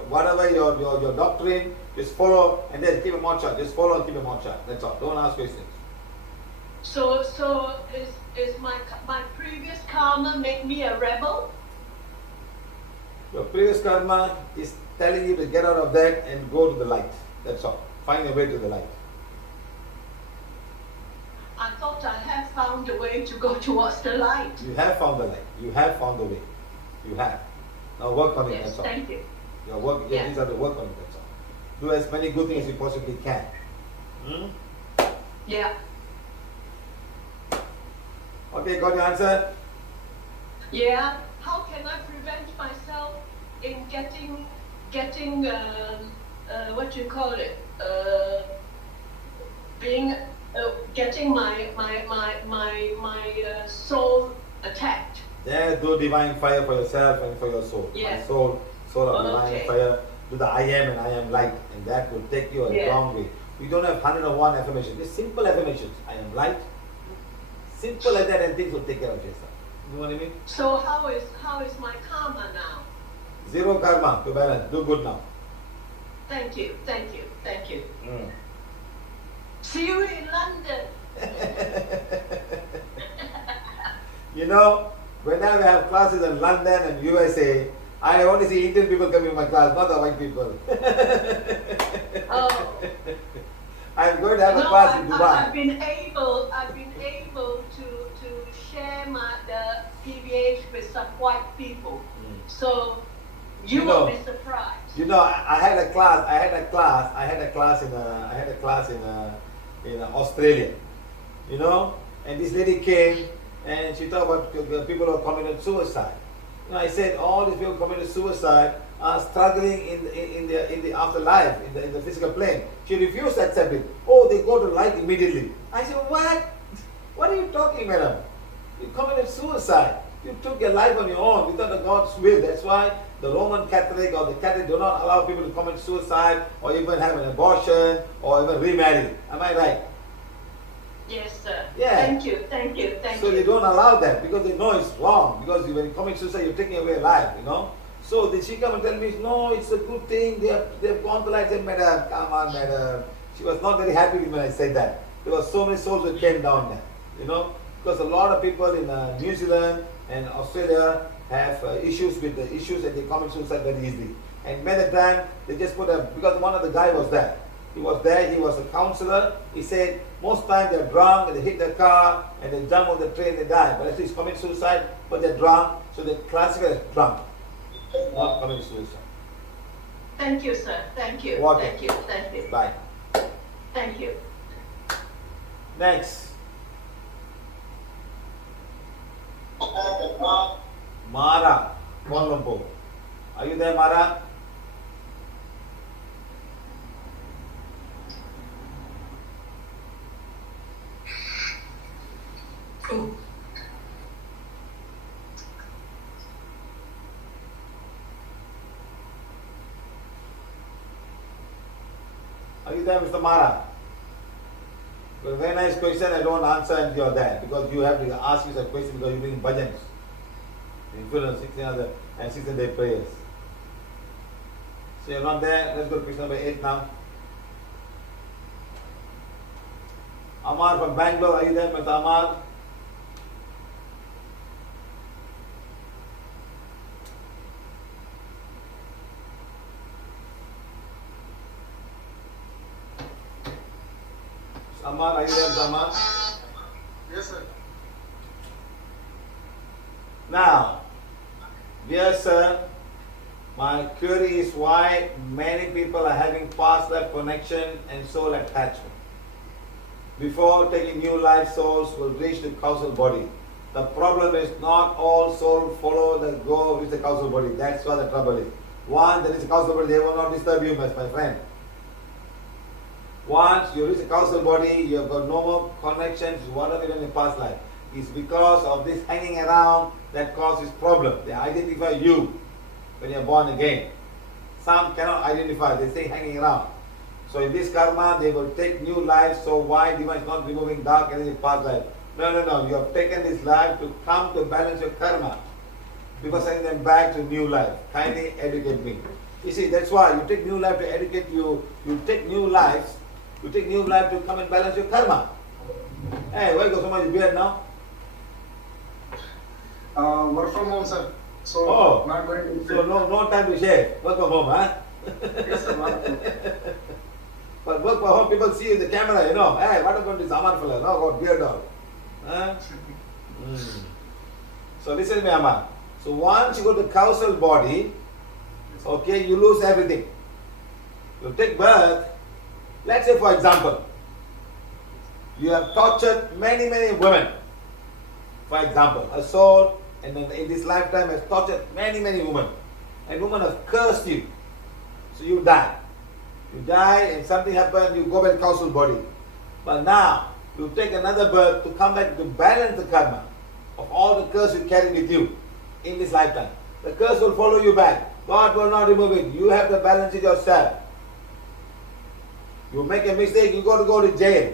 whatever your doctrine. Just follow and then keep your mouth shut. Just follow and keep your mouth shut. That's all. Don't ask questions. So is my previous karma make me a rebel? Your previous karma is telling you to get out of that and go to the light. That's all. Find your way to the light. I thought I had found a way to go towards the light. You have found the light. You have found the way. You have. Now work on it, Yes, that's all. thank you. Your work, Yeah. these are the work on it, that's all. Do as many good things as you possibly can. Hmm? Yeah. Okay, got your answer? Yeah. How can I prevent myself in getting what you call it? Getting my soul attacked. Yeah, do divine fire for yourself and for your soul. Yeah. My soul of divine Okay. fire. Do the I am and I am light, and that will take you a Yeah. long way. We don't have 101 affirmations. Just simple affirmations. I am light. Simple like that, and things will take care of yourself. You know what I mean? So how is my karma now? Zero karma to balance. Do good now. Thank you. Mm. See you in London. You know, whenever I have classes in London and USA, I only see Indian people coming to my class, not the white people. Oh. I'm going to have a No, class in Dubai. I've been able to share the PVH with some white people. So you You know- will be surprised. You know, I had a class in Australia. You know, and this lady came and she talked about people who committed suicide. You know, I said all these people committed suicide are struggling in the afterlife, in the physical plane. She refused to accept it. Oh, they go to light immediately. I said, what? What are you talking, madam? You committed suicide. You took your life on your own without the God's will. That's why the Roman Catholic or the Catholic do not allow people to commit suicide or even have an abortion or even remarry. Am I right? Yes, sir. Yeah. Thank you. So they don't allow that because they know it's wrong. Because when you commit suicide, you're taking away life, you know. So did she come and tell me, no, it's a good thing. They've gone to light. I said, madam, come on, madam. She was not very happy when I said that. There were so many souls that came down there, you know. Because a lot of people in New Zealand and Australia have issues with the issues and they commit suicide very easily. And by the time they just because one of the guy was there. He was there, he was a counselor. He said most times they're drunk and they hit the car and they jump on the train and they die. But at least commit suicide, but they're drunk, so they classify as drunk, not commit suicide. Thank you, sir. Thank you. Okay. Thank you. Bye. Thank you. Next. Mara, Kuala Lumpur. Are you there, Mara? Are you there, Mr. Mara? Well, very nice question. I don't answer until you're there because you have to ask you some question because you're doing bhajans. Influence 16 other and 16-day prayers. So you're not there. Let's go to question number 8 now. Amar from Bangalore. Are you there, Mr. Amar? Amar, are you there, Mr. Amar? Yes, sir. Now, dear sir, my query is why many people are having past life connection and soul attachment. Before taking new life, souls will reach the causal body. The problem is not all souls follow the go with the causal body. That's what the trouble is. Once there is a causal body, they will not disturb you, my friend. Once you reach the causal body, you have got no more connections to whatever in the past life. It's because of this hanging around that causes problem. They identify you when you are born again. Some cannot identify, they stay hanging around. So in this karma, they will take new life. So why Divine is not removing dark energy past life? No. You have taken this life to come to balance your karma. Because sending them back to new life. Kindly educate me. You see, that's why you take new life to educate you. You take new lives. You take new life to come and balance your karma. Hey, why you got so much beard now? Work from home, sir. So Oh, not going to. so no time to shave. Work from home, huh? Yes, sir. But work from home, people see you in the camera, you know. Hey, what about this Amar fella? No, got beard all. Huh? So listen to me, Amar. So once you go to the causal body, okay, you lose everything. You take birth, let's say for example, you have tortured many women. For example, a soul and in this lifetime has tortured many women. And women have cursed you. So you die. You die and something happened, you go back to causal body. But now, you take another birth to come back to balance the karma of all the curse you carry with you in this lifetime. The curse will follow you back. God will not remove it. You have to balance it yourself. You make a mistake, you got to go to jail.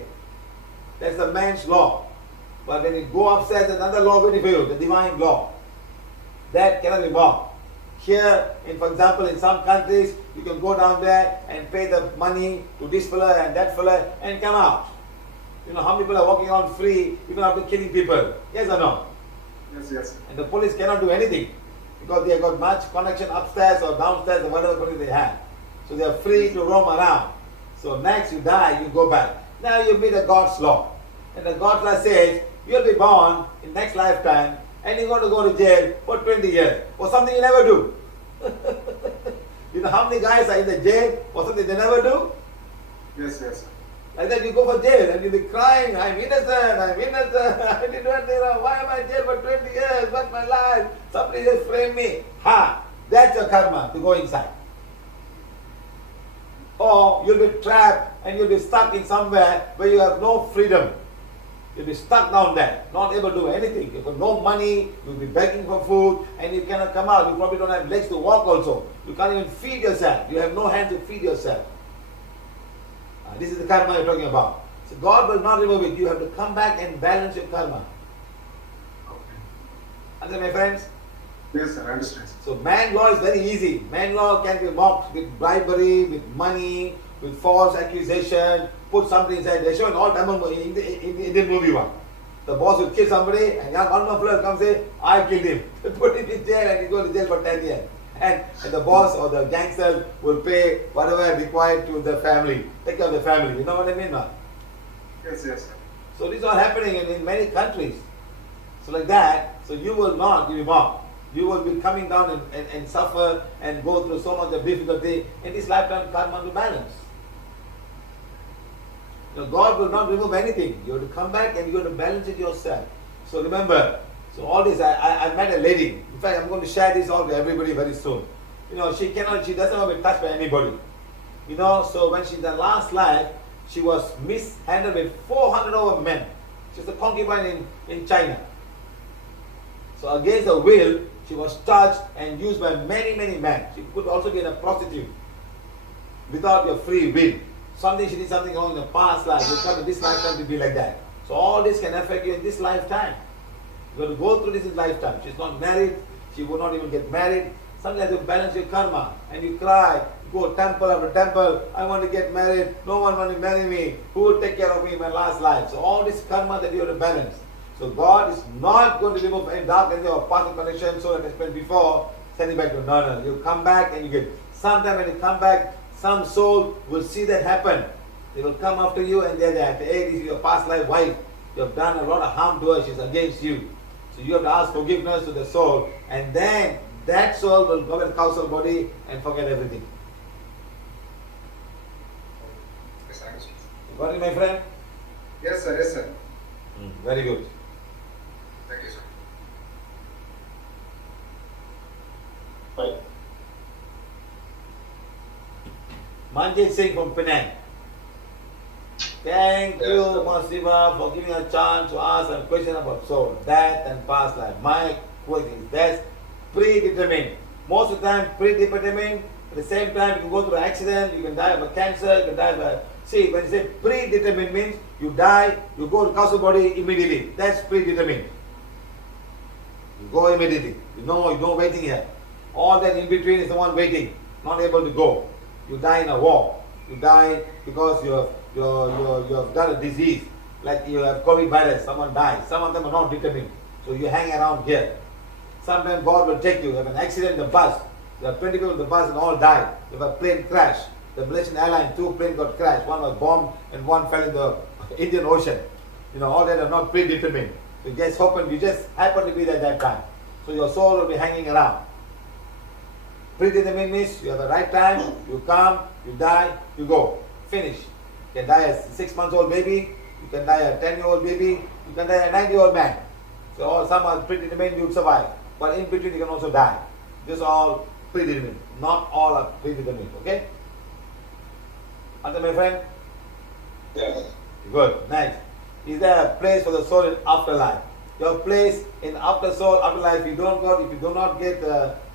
That's the man's law. But when you go upstairs, another law waiting for you, the divine law. That cannot be wrong. Here, for example, in some countries, you can go down there and pay the money to this fella and that fella and come out. You know how many people are walking around free even after killing people? Yes or no? Yes. And the police cannot do anything because they have got much connection upstairs or downstairs or whatever police they have. So they are free to roam around. So next you die, you go back. Now you meet a God's law. And the God's law says, you'll be born in next lifetime and you're going to go to jail for 20 years for something you never do. You know how many guys are in the jail for something they never do? Yes. Like that you go for jail and you'll be crying, I'm innocent, I didn't do anything wrong, why am I in jail for 20 years, what's my life, somebody just framed me. That's your karma to go inside. Or you'll be trapped and you'll be stuck in somewhere where you have no freedom. You'll be stuck down there, not able to do anything. You've got no money, you'll be begging for food, and you cannot come out. You probably don't have legs to walk also. You can't even feed yourself. You have no hands to feed yourself. This is the karma you're talking about. So God will not remove it. You have to come back and balance your karma. Okay. Understand, my friends? Yes, sir, I understand. So man law is very easy. Man law can be mocked with bribery, with money, with false accusation. Put somebody inside. They show in all Tamil in the Indian movie one. The boss will kill somebody and young entrepreneur comes say, I killed him. Put him in jail and he goes to jail for 10 years. And the boss or the gangster will pay whatever required to the family. Take care of the family. You know what I mean, man? Yes, sir. So this is all happening in many countries. So like that, so you will not be mocked. You will be coming down and suffer and go through so much of difficulty. In this lifetime, karma will balance. Now, God will not remove anything. You have to come back and you have to balance it yourself. So remember, so all this, I met a lady. In fact, I'm going to share this all to everybody very soon. You know, she doesn't want to be touched by anybody. You know, so when she's in the last life, she was mishandled with 400 over men. She's a concubine in China. So against her will, she was touched and used by many men. She could also be a prostitute without your free will. She did something wrong in the past life. You come in this lifetime to be like that. So all this can affect you in this lifetime. You have to go through this in lifetime. She's not married. She will not even get married. Sometimes you balance your karma and you cry. You go temple after temple. I want to get married. No one wants to marry me. Who will take care of me in my last life? So all this karma that you have to balance. So God is not going to remove any dark energy or past connection. So that I explained before. Send it back to no. You come back and you get. Sometime when you come back, some soul will see that happen. They will come after you and they're there. Hey, this is your past life wife. You have done a lot of harm to her. She's against you. So you have to ask forgiveness to the soul. And then that soul will go to the causal body and forget everything. Yes, I understand. You got it, my friend? Yes, sir. Very good. Thank you, sir. Right. Manjit Singh from Penang. Thank you, Master Siva, for giving a chance to ask a question about soul, death and past life. My question is, that's predetermined. Most of the time, predetermined. At the same time, you can go through an accident, you can die of a cancer, you can die of a... See, when you say predetermined means, you die, you go to causal body immediately. That's predetermined. You go immediately. You know, you're not waiting here. All that in between is the one waiting, not able to go. You die in a war. You die because you have done a disease, like you have COVID virus, someone dies. Some of them are not determined. So you hang around here. Sometimes God will take you. You have an accident in the bus. There are 20 people in the bus and all died. You have a plane crash. The Malaysian airline, 2 planes got crashed. One was bombed and one fell in the Indian Ocean. You know, all that are not predetermined. You just happen to be there at that time. So your soul will be hanging around. Predetermined means you have the right time, you come, you die, you go. Finish. You can die as a 6-month-old baby, you can die a 10-year-old baby, you can die a 90-year-old man. So some are predetermined, you survive. But in between you can also die. This is all predetermined. Not all are predetermined. Okay? Understand, my friend? Yes. Good. Next. Is there a place for the soul in afterlife? Your place in afterlife, you don't go, if you do not get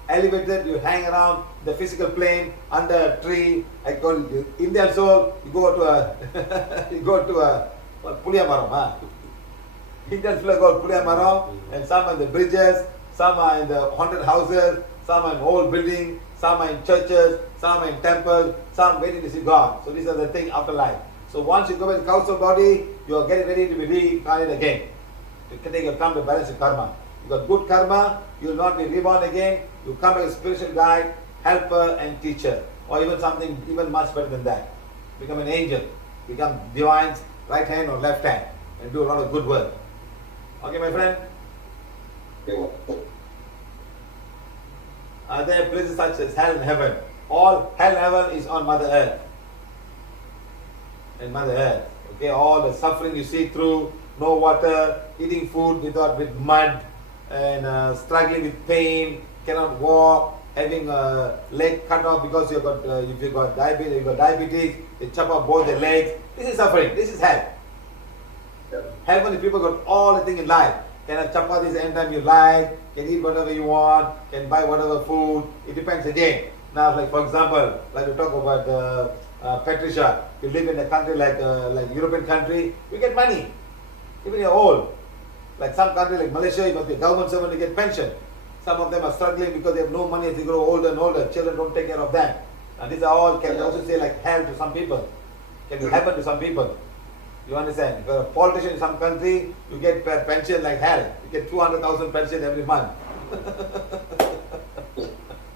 elevated, you hang around the physical plane under a tree. I call it the Indian soul. You go to a what, Puliyamaram, huh? Indian soul go to Puliyamaram, and some are in the bridges, some are in the haunted houses, some are in old buildings, some are in churches, some are in temples, some waiting to see God. So these are the things afterlife. So once you go in the council body, you are getting ready to be reincarnated again. You can take your time to balance your karma. You got good karma, you will not be reborn again. You come as a spiritual guide, helper and teacher. Or even something even much better than that. Become an angel. Become divine's right hand or left hand. And do a lot of good work. Okay, my friend? Are there places such as hell and heaven? All hell and heaven is on Mother Earth. And Mother Earth. Okay, all the suffering you see through, no water, eating food with mud, and struggling with pain, cannot walk, having a leg cut off because if you got diabetes, they chop off both the legs. This is suffering. This is hell. Heaven, if people got all the things in life, can have chapatis anytime you like, can eat whatever you want, can buy whatever food. It depends again. Now, like for example, like we talk about Patricia, you live in a country like European country, you get money. Even you're old. Like some country like Malaysia, you must be a government servant to get pension. Some of them are struggling because they have no money as they grow older and older. Children don't take care of them. And these are all, can also say like hell to some people. Can be heaven to some people. You understand? If you're a politician in some country, you get pension like hell. You get 200,000 pension every month.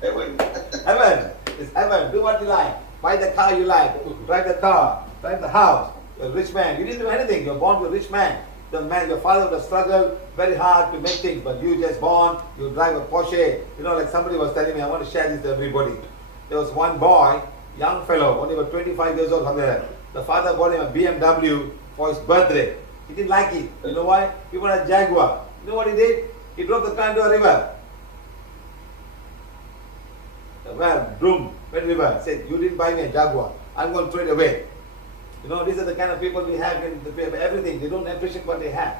Heaven. Heaven. It's heaven. Do what you like. Buy the car you like. Drive the car. Drive the house. You're a rich man. You didn't do anything. You're born to a rich man. The man, your father would have struggled very hard to make things, but you just born, you drive a Porsche. You know, like somebody was telling me, I want to share this to everybody. There was one boy, young fellow, only about 25 years old, something like that. The father bought him a BMW for his birthday. He didn't like it. You know why? He wanted a Jaguar. You know what he did? He drove the car into a river. Well, boom, went to the river. Said, you didn't buy me a Jaguar. I'm going to throw it away. You know, these are the kind of people we have everything. They don't appreciate what they have.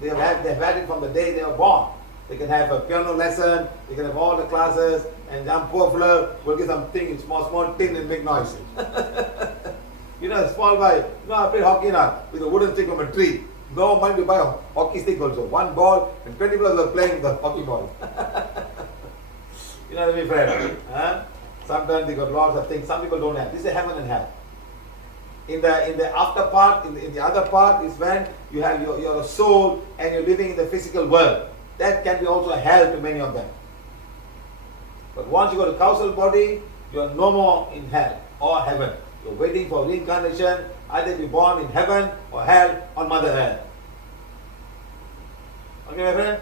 They've had it from the day they were born. They can have a piano lesson, they can have all the classes, and young poor fellow will get something, small tin and make noise. You know, a small boy, you know, I played hockey now with a wooden stick from a tree. No money to buy a hockey stick also. One ball and 20 people are playing the hockey ball. You know what I mean, friend? Huh? Sometimes they got lots of things, some people don't have. This is heaven and hell. In the after part, in the other part is when you have your soul and you're living in the physical world. That can be also hell to many of them. But once you go to causal body, you are no more in hell or heaven. You're waiting for reincarnation, either be born in heaven or hell on Mother Earth. Okay, my friend?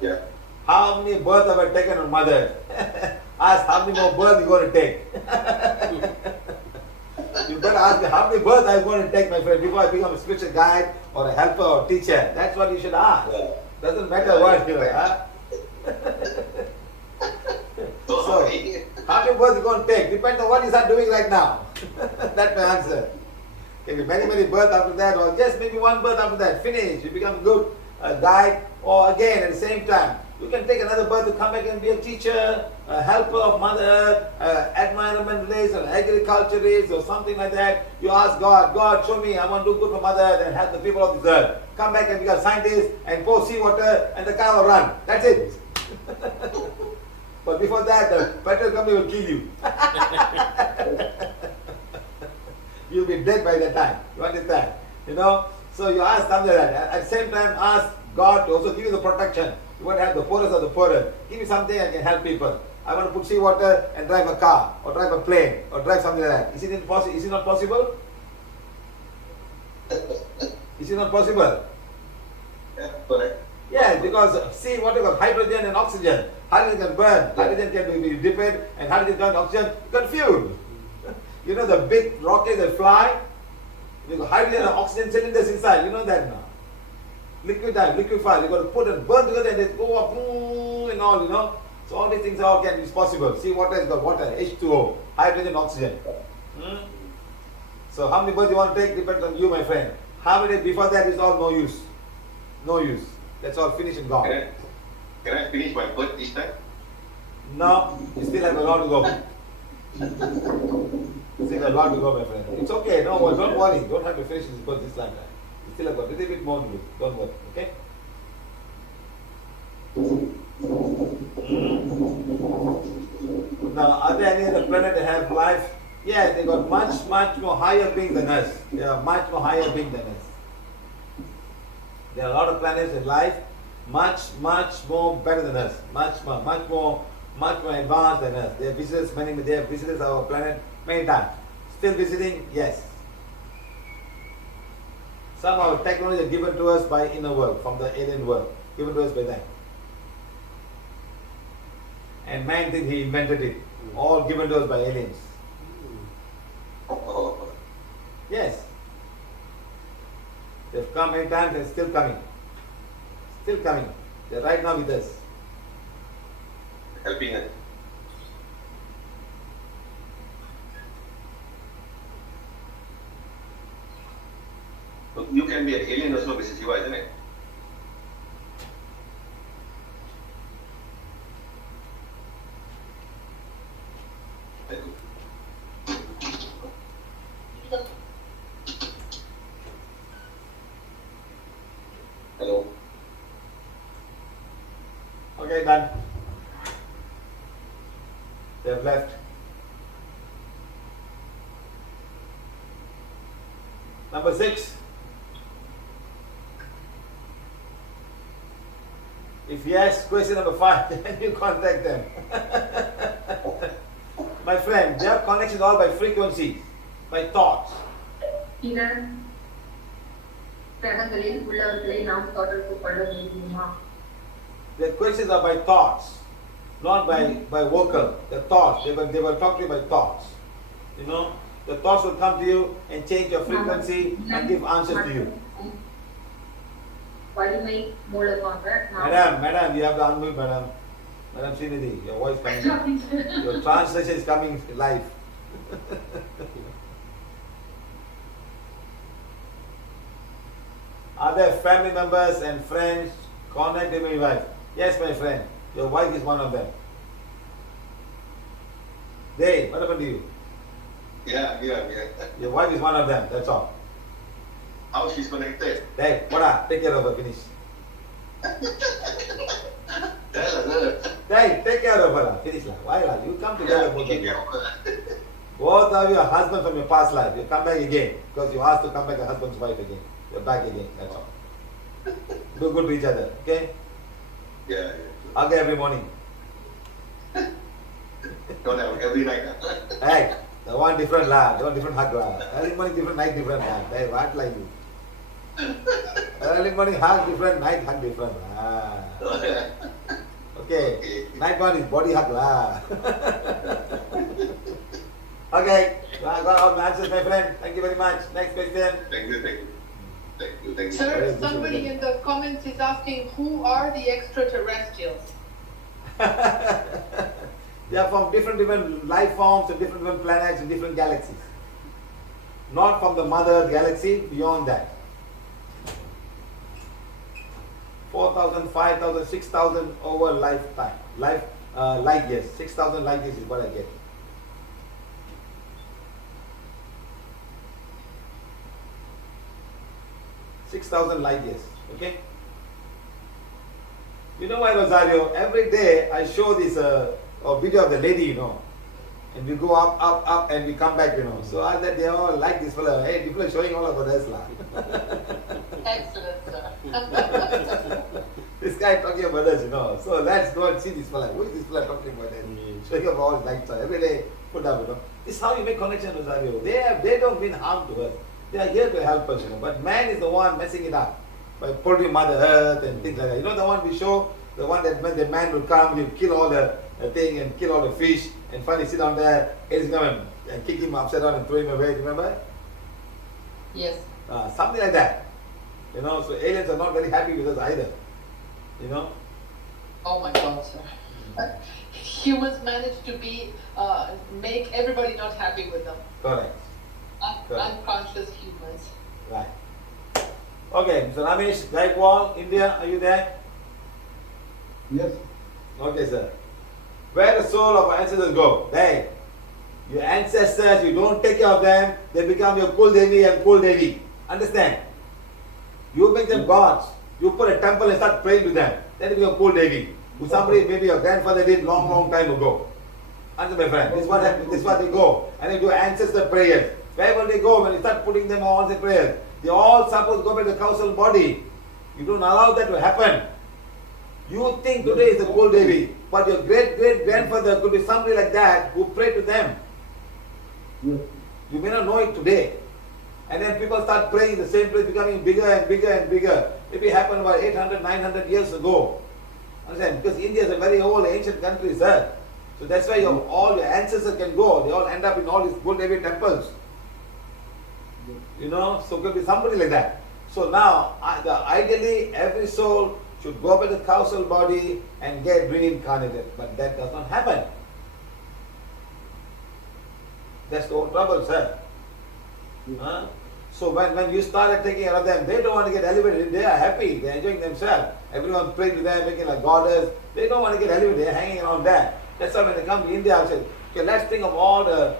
Yeah. How many births have I taken on Mother Earth? Ask how many more births you're going to take. You better ask me how many births I'm going to take, my friend, before I become a spiritual guide or a helper or teacher. That's what you should ask. Doesn't matter what, you know. Huh? So, how many births you going to take? Depends on what you start doing right now. That's my answer. Maybe many births after that, or just maybe one birth after that. Finish. You become a good guide, or again at the same time. You can take another birth to come back and be a teacher, a helper of Mother Earth, environmentalist or agriculturist or something like that. You ask God, God, show me, I want to do good for Mother Earth and help the people of this earth. Come back and become a scientist and pour seawater and the car will run. That's it. But before that, the petrol company will kill you. You'll be dead by that time. You understand? You know? So you ask something like that. At the same time, ask God to also give you the protection. You want to have the poorest of the poorer. Give me something I can help people. I want to put seawater and drive a car, or drive a plane, or drive something like that. Is it not possible? Is it not possible? Yeah, correct. Yes, because see what you got hydrogen and oxygen. Hydrogen can burn, hydrogen can be dipped, and hydrogen can oxygen can fuel. You know the big rockets that fly? You got hydrogen and oxygen cylinders inside, you know that now. Liquefy, you got to put and burn together and they go up and all, you know. So all these things all can be possible. See water has got water, H2O, hydrogen, oxygen. So how many births you want to take depends on you, my friend. How many before that is all no use. No use. That's all finished and gone. Can I finish my birth this time? No, you still have a lot to go. You still have a lot to go, my friend. It's okay, don't worry. Don't have to finish this birth this lifetime. You still have a little bit more to do. Don't worry, okay? Now, are there any other planet that have life? Yeah, they got much more higher beings than us. They are much more higher beings than us. There are a lot of planets in life, much more better than us. Much more advanced than us. They have visited our planet many times. Still visiting? Yes. Some of our technology is given to us by inner world, from the alien world. Given to us by them. And man thinks he invented it. All given to us by aliens. Yes. They've come many times and still coming. Still coming. They're right now with us. Helping us. So you can be an alien also, Mr. Siva, isn't it? Hello. Okay, done. They have left. Number 6. If yes, question number 5, then you contact them. My friend, they have connection all by frequencies, by thoughts. Their questions are by thoughts, not by vocal. The thoughts, they were talking by thoughts. You know, the thoughts will come to you and change your frequency and give answers to you. Madam, you have to unmute, madam. Madam Srinidhi, your voice coming. Your translation is coming live. Are there family members and friends connected with my wife? Yes, my friend. Your wife is one of them. They, what happened to you? Yeah. Your wife is one of them, that's all. How she's connected? Hey, what up? Take care of her, finish. Tell her. Hey, take care of her, finish. Why? You come together, both of you. Both of you are husbands from your past life. You come back again because you asked to come back a husband's wife again. You're back again, that's all. Do good to each other, okay? Yeah. Hug every morning. Don't have every night. Hey, the one different lah, the one different hug lah. Early morning different, night different lah. Hey, what like you? Early morning hug different, night hug different lah. Okay, night one is body hug lah. Okay, I got all my answers, my friend. Thank you very much. Next question. Thank you. Sir, somebody in the comments is asking, who are the extraterrestrials? They are from different life forms and different planets and different galaxies. Not from the mother galaxy, beyond that. 4,000, 5,000, 6,000 over lifetime. Light years. 6,000 light years is what I get. $6,000 light years. Okay? You know why, Rosario? Every day I show this a video of the lady, you know. And we go up, and we come back, you know. So they all like this fella. Hey, people are showing all about us, lah. Excellent, sir. This guy talking about us, you know. So let's go and see this fella. Who is this fella talking about us? Showing up all his lights. Every day, put up, you know. This is how you make connection, Rosario. They don't mean harm to us. They are here to help us, you know. But man is the one messing it up. by polluting Mother Earth and things like that. You know the one we show, the one that when the man will come, he'll kill all the thing and kill all the fish, and finally sit down there, aliens come and kick him upside down and throw him away. Remember? Yes. Something like that. You know, so aliens are not very happy with us either. You know. Oh my God, sir. Humans manage to make everybody not happy with them. Correct. Unconscious humans. Right. Okay, so Ramesh, Gaikwal, India, are you there? Yes. Okay, sir. Where the soul of our ancestors go? They. Your ancestors, you don't take care of them, they become your Kul Devi and Kul Devi. Understand? You make them gods. You put a temple and start praying to them. Then it becomes Kul Devi. Who somebody, maybe your grandfather did long time ago. Understand, my friend? This is what happens. This is what they go. And they do ancestor prayers. Where will they go when you start putting them on the prayers? They all supposed to go back to the causal body. You don't allow that to happen. You think today is the Kul Devi, but your great-great-grandfather could be somebody like that who prayed to them. Yes. You may not know it today. And then people start praying in the same place, becoming bigger and bigger and bigger. Maybe it happened about 800, 900 years ago. Understand? Because India is a very old, ancient country, sir. So that's why all your ancestors can go. They all end up in all these Kul Devi temples. You know, so it could be somebody like that. So now, ideally, every soul should go back to the causal body and get reincarnated. But that does not happen. That's the whole trouble, sir. Huh? So when you started taking care of them, they don't want to get elevated. They are happy. They are enjoying themselves. Everyone praying to them, making like goddess. They don't want to get elevated. They are hanging around there. That's why when they come to India, I say, okay, let's think of all the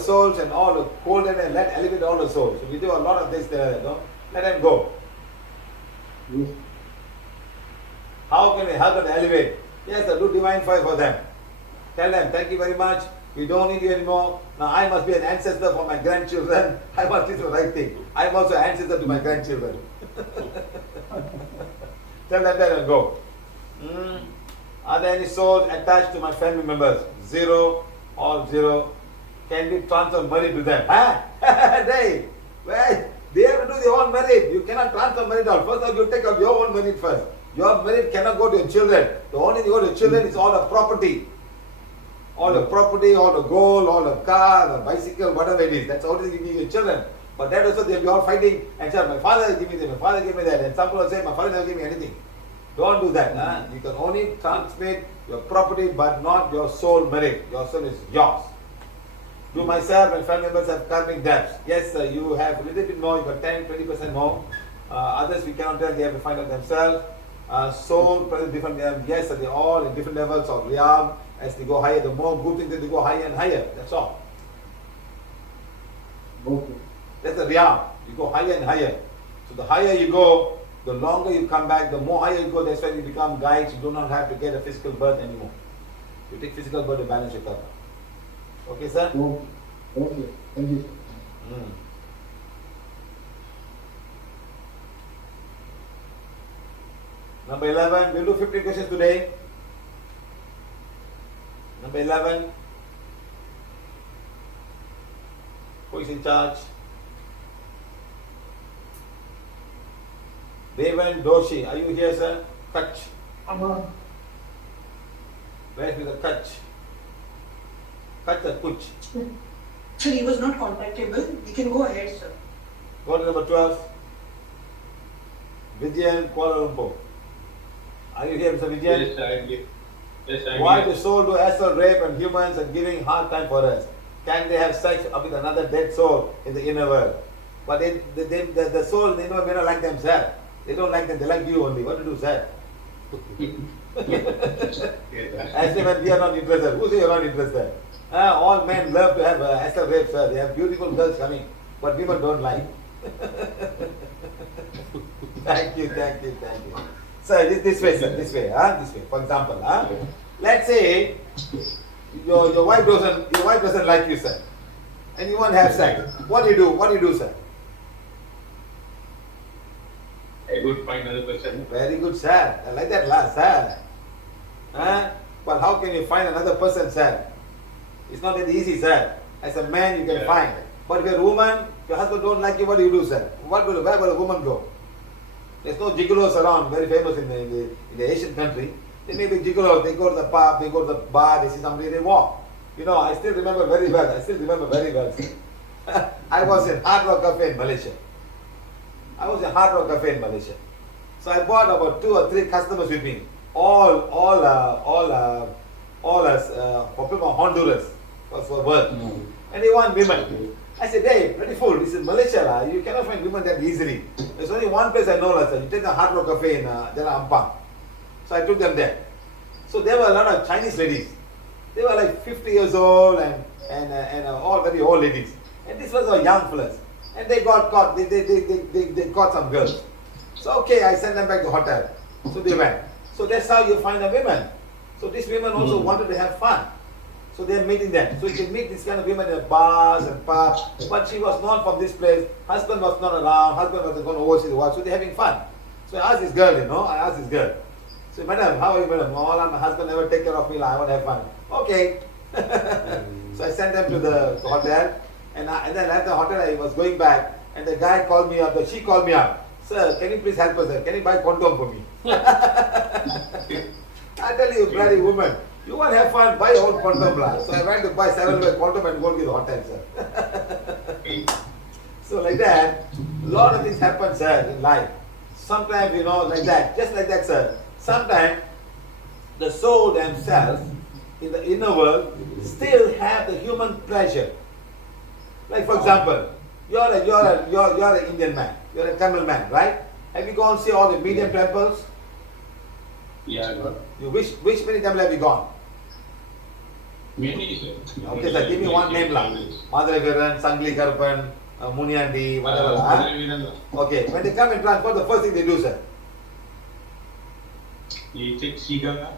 souls and all the golden and let elevate all the souls. So we do a lot of this there, you know. Let them go. Yes. How can we help them elevate? Yes, do divine fire for them. Tell them, thank you very much. We don't need you anymore. Now I must be an ancestor for my grandchildren. I must do the right thing. I am also an ancestor to my grandchildren. Tell them that and go. Are there any souls attached to my family members? Zero, all zero. Can we transfer money to them? Huh? They have to do their own merit. You cannot transfer merit out. First of all, you take out your own merit first. Your merit cannot go to your children. The only thing you go to your children is all the property. All the property, all the gold, all the car, the bicycle, whatever it is. That's the only thing you give your children. But that also they'll be all fighting and say, my father gave me this, my father gave me that. And some people say, my father never gave me anything. Don't do that. Huh? You can only transmit your property but not your soul merit. Your soul is yours. You myself and family members have karmic debts. Yes, sir, you have a little bit more, you got 10, 20% more. Others we cannot tell, they have to find out themselves. Soul, different, yes, they're all in different levels of realm. As they go higher, the more good things they go higher and higher. That's all. Okay. That's the realm. You go higher and higher. So the higher you go, the longer you come back, the more higher you go, that's when you become guides. You do not have to get a physical birth anymore. You take physical birth to balance your karma. Okay, sir? Okay. Okay. Thank you. Number 11, we'll do 50 questions today. Number 11. Who is in charge? Devan Doshi. Are you here, sir? Kutch. Where is the Kutch? Kutch or Kuch? Sir, he was not contactable. You can go ahead, sir. Go to number 12. Vijayan, Kuala Lumpur. Are you here, Mr. Vijayan? Yes, I am here. Yes, I am Why here. do soul do astral rape and humans are giving hard time for us? Can they have sex with another dead soul in the inner world? But the soul in the inner world may not like themselves. They don't like them, they like you only. What to do, sir? As if we are not interested. Who say you are not interested? All men love to have astral rape, sir. They have beautiful girls coming, but women don't like. Thank you. Sir, this way, sir. This way. This way. For example, let's say your wife doesn't like you, sir, and you want to have sex. What do you do? What do you do, sir? I would find another person. Very good, sir. I like that last, sir. But how can you find another person, sir? It's not that easy, sir. As a man, you can find. But if you're a woman, your husband don't like you, what do you do, sir? Where will a woman go? There's no gigolos around, very famous in the Asian country. They may be gigolos, they go to the pub, they go to the bar, they see somebody, they walk. You know, I still remember very well, I was in Hard Rock Cafe in Malaysia. So I brought about 2 or 3 customers with me. All for people from Honduras for work. And they want women. I said, hey, pretty full. This is Malaysia. You cannot find women that easily. There's only one place I know. You take the Hard Rock Cafe in Ampang. So I took them there. So there were a lot of Chinese ladies. They were like 50 years old and all very old ladies. And this was a young fellas. And they got caught. They caught some girls. So okay, I sent them back to the hotel. So they went. So that's how you find a women. So these women also wanted to have fun. So they're meeting them. So you can meet these kind of women in bars and pubs. But she was not from this place. Husband was not around. Husband was going overseas to work. So they're having fun. So I asked this girl, So, madam, how are you, madam? Oh, my husband never take care of me. I want to have fun. Okay. So I sent them to the hotel. And then at the hotel, I was going back. And the guy called me up. She called me up. Sir, can you please help us? Sir? Can you buy condom for me? I tell you, bloody woman. You want to have fun, buy your own condom. So I went to buy 7 condom and go to the hotel, sir. So like that, a lot of things happen, sir, in life. Sometimes, like that, just like that, sir. Sometimes the soul themselves in the inner world still have the human pleasure. Like for example, you're an Indian man, you're a Tamil man, right? Have you gone see all the medium temples? Yeah, I got. Which many temples have you gone? Many, sir. Okay, sir, give me one name lah. Madhuraviran, Sangli Karpan, Munyandi, whatever. Okay, when they come and transport, the first thing they do, sir? You take cigar.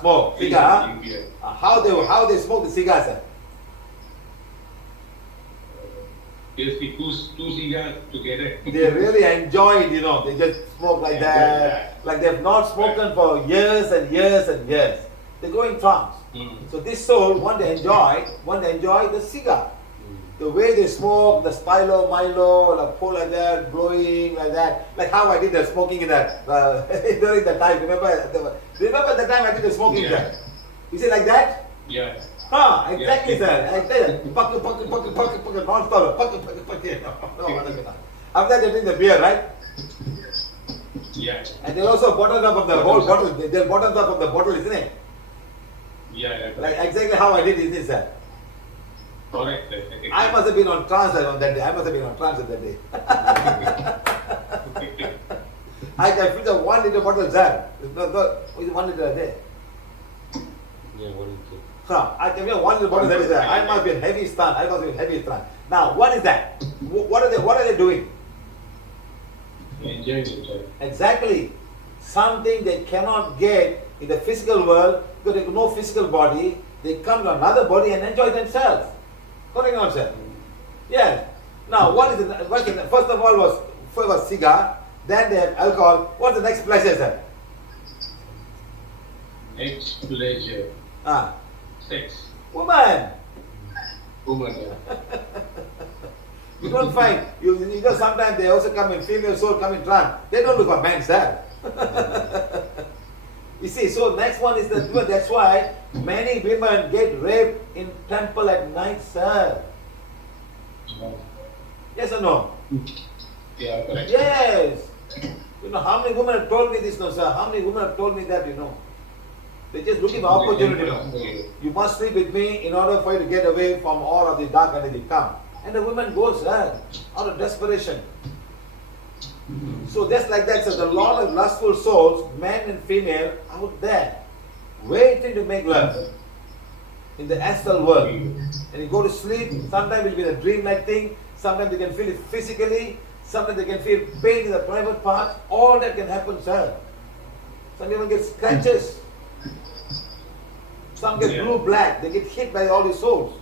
Smoke. Cigar. How they smoke the cigar, sir? Basically, two cigars together. They really enjoy it, They just smoke like that. Like they've not spoken for years and years and years. They go in trance. So this soul want to enjoy the cigar. The way they smoke, the stylo, Milo, like pull like that, blowing like that. Like how I did the smoking in that during the time. Remember the time I did the smoking there? Is it like that? Yeah. Exactly, sir. I tell you, puck, non-stop. After that, they drink the beer, right? Yeah. And they also bottle up of the whole bottle. They bottle up of the bottle, isn't it? Yeah. Like exactly how I did, isn't it, sir? Correct. I must have been on trance on that day. That day. I can fill the 1 liter bottle, sir. It's not 1 liter a day. Yeah, 1 liter. I can fill 1 liter bottle, that is there. I must be in heavy trance. Now, what is that? What are they doing? Enjoying it. Exactly. Something they cannot get in the physical world because they have no physical body. They come to another body and enjoy themselves. Correct or not, sir? Yes. Now, first of all was cigar, then they have alcohol. What's the next pleasure, sir? Next pleasure. Sex. Woman. Yeah. You don't find, sometimes they also come in, female soul come in trance. They don't look for men, sir. You see, so next one is that's why many women get raped in temple at night, sir. Yes or no? Yeah, correct. Yes. How many women have told me this, no, sir? How many women have told me that, They're just looking for opportunity, You must sleep with me in order for you to get away from all of the dark energy. Come. And the woman goes, sir, out of desperation. So just like that, so the lot of lustful souls, men and female, out there, waiting to make love in the astral world. And you go to sleep, sometimes it will be a dream-like thing, sometimes they can feel it physically, sometimes they can feel pain in the private parts. All that can happen, sir. Some even get scratches. Some get blue-black, they get hit by all these souls.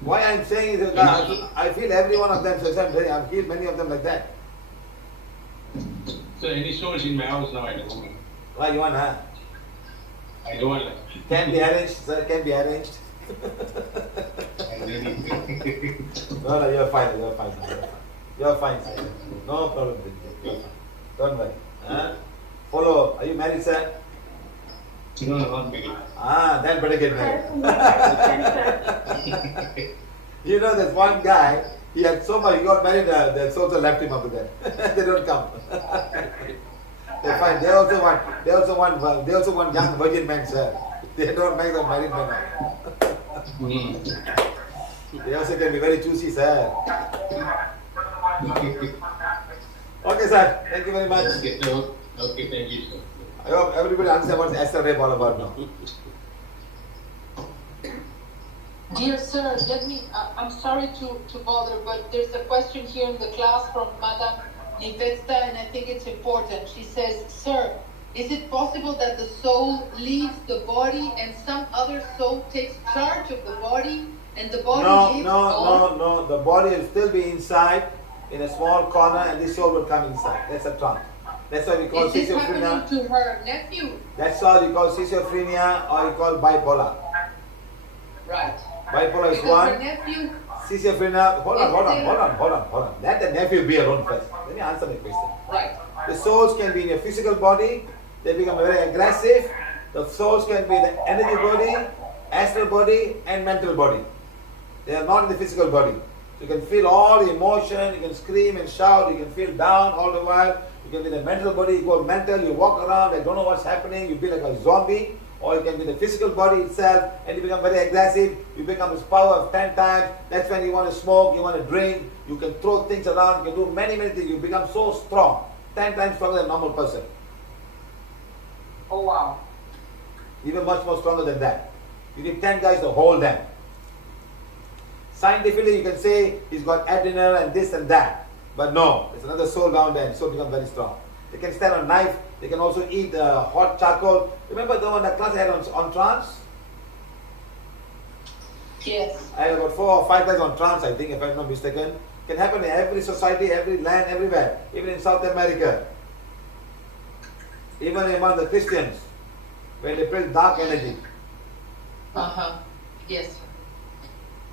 Why I am saying is that I feel every one of them, so I've healed many of them like that. So any souls in my house now at the moment? Why you want, huh? I don't want. Can be arranged, sir, can be arranged. No, you're fine. You're fine, sir. No problem with you. You're fine. Don't worry. Follow. Are you married, sir? No, not married. Then better get married. You know, there's one guy, he had so much, he got married, the souls left him after that. They don't come. They're fine. They also want young virgin men, sir. They don't make them married men. They also can be very choosy, sir. Okay, sir. Thank you very much. Okay, thank you, sir. I hope everybody understands what astral rape all about now. Dear sir, I'm sorry to bother, but there's a question here in the class from Madam Nivesta, and I think it's important. She says, sir, is it possible that the soul leaves the body and some other soul takes charge of the body and the body lives on? No. The body will still be inside in a small corner and this soul will come inside. That's a trance. That's why we call Is this schizophrenia. happening to her nephew? That's why we call schizophrenia or we call bipolar. Right. Bipolar is Because one. her nephew. Schizophrenia. Hold on. Let the nephew be alone first. Let me answer my question. Right. The souls can be in your physical body. They become very aggressive. The souls can be in the energy body, astral body, and mental body. They are not in the physical body. So you can feel all the emotion. You can scream and shout. You can feel down all the while. You can be in the mental body. You go mental. You walk around. I don't know what's happening. You be like a zombie. Or you can be the physical body itself and you become very aggressive. You become this power of 10 times. That's when you want to smoke, you want to drink, you can throw things around, you can do many things. You become so strong, 10 times stronger than a normal person. Oh wow. Even much more stronger than that. You need 10 guys to hold them. Scientifically you can say he's got adrenal and this and that. But no, there's another soul down there and soul becomes very strong. They can stand on knife. They can also eat hot charcoal. Remember the one that class I had on trance? Yes. I had about 4 or 5 guys on trance, I think, if I'm not mistaken. Can happen in every society, every land, everywhere. Even in South America. Even among the Christians. When they play dark energy. Yes.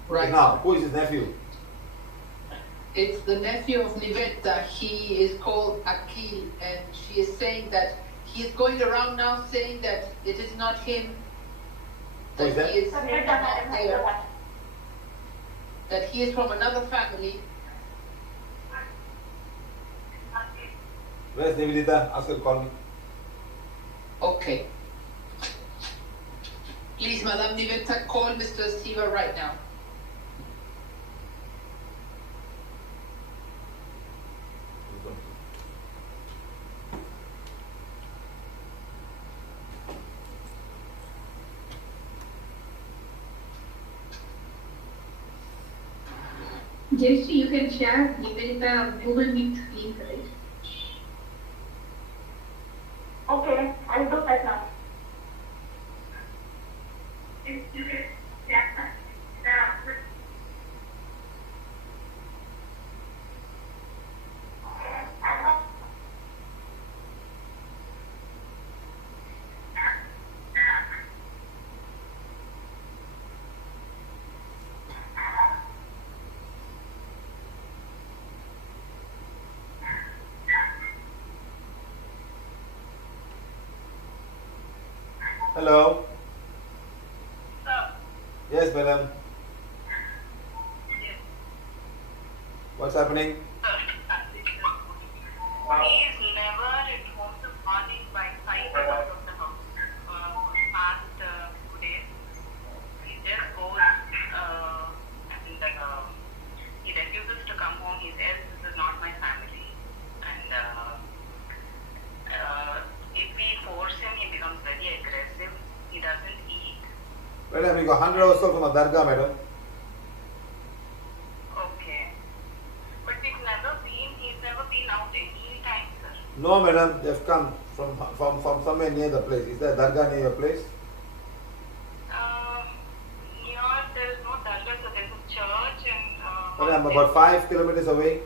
Right. Now, who is his nephew? It's the nephew of Niveta. He is called Akil, and she is saying that he is going around now saying that it is not him, that he is not there, that he is from another family. Where's Nivedita? Ask her to call me. Okay. Please, Madam Niveta, call Mr. Siva right now. Jayashree, you can share even the Google Meet link, right? Okay, I'll do that now. Hello? Yes, madam. What's happening? He is never at home this morning by 5 hours of the house. For the past 2 days, he just goes and he refuses to come home. He says, this is not my family. And if we force him, he becomes very aggressive. He doesn't eat. Madam, we got 100 or so from a dargah, madam. Okay. But he's never been out any time, sir. No, madam, they've come from somewhere near the place. Is there a dargah near your place? There is no dargah, so there is a church and... Madam, about 5 kilometers away.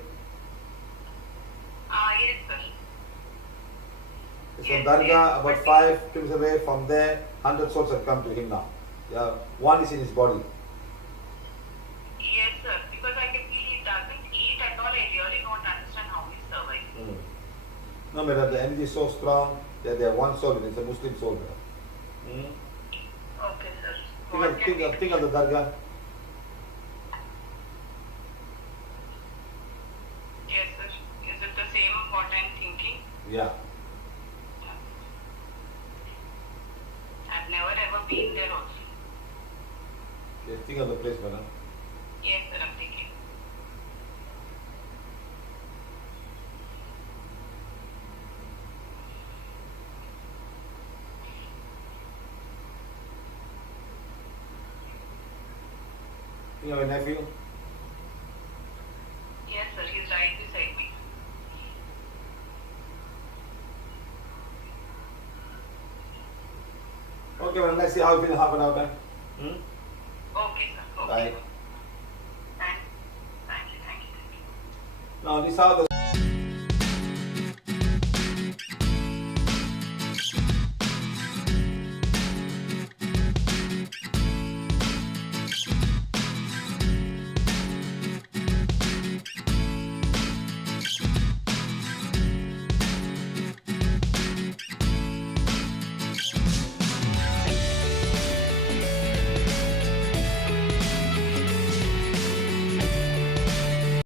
Yes, sir. It's a dargah about 5 kilometers away. From there, 100 souls have come to him now. Yeah, one is in his body. Yes, sir. Because I can feel he doesn't eat at all. I really don't No, madam, the energy is so strong that they are one soul. It's a Muslim soul, madam. Okay, sir. What can we Think of the dargah. Yes, sir. Is it the same what I'm thinking? Yeah. I've never ever been there also. Yes, think of the place, madam. Yes, sir, I'm thinking. Think of your nephew. Yes, sir, he's right beside me. Okay, madam, let's see how you feel in half an hour time. Okay, sir. Okay. Bye. Thank you. Now, this is how the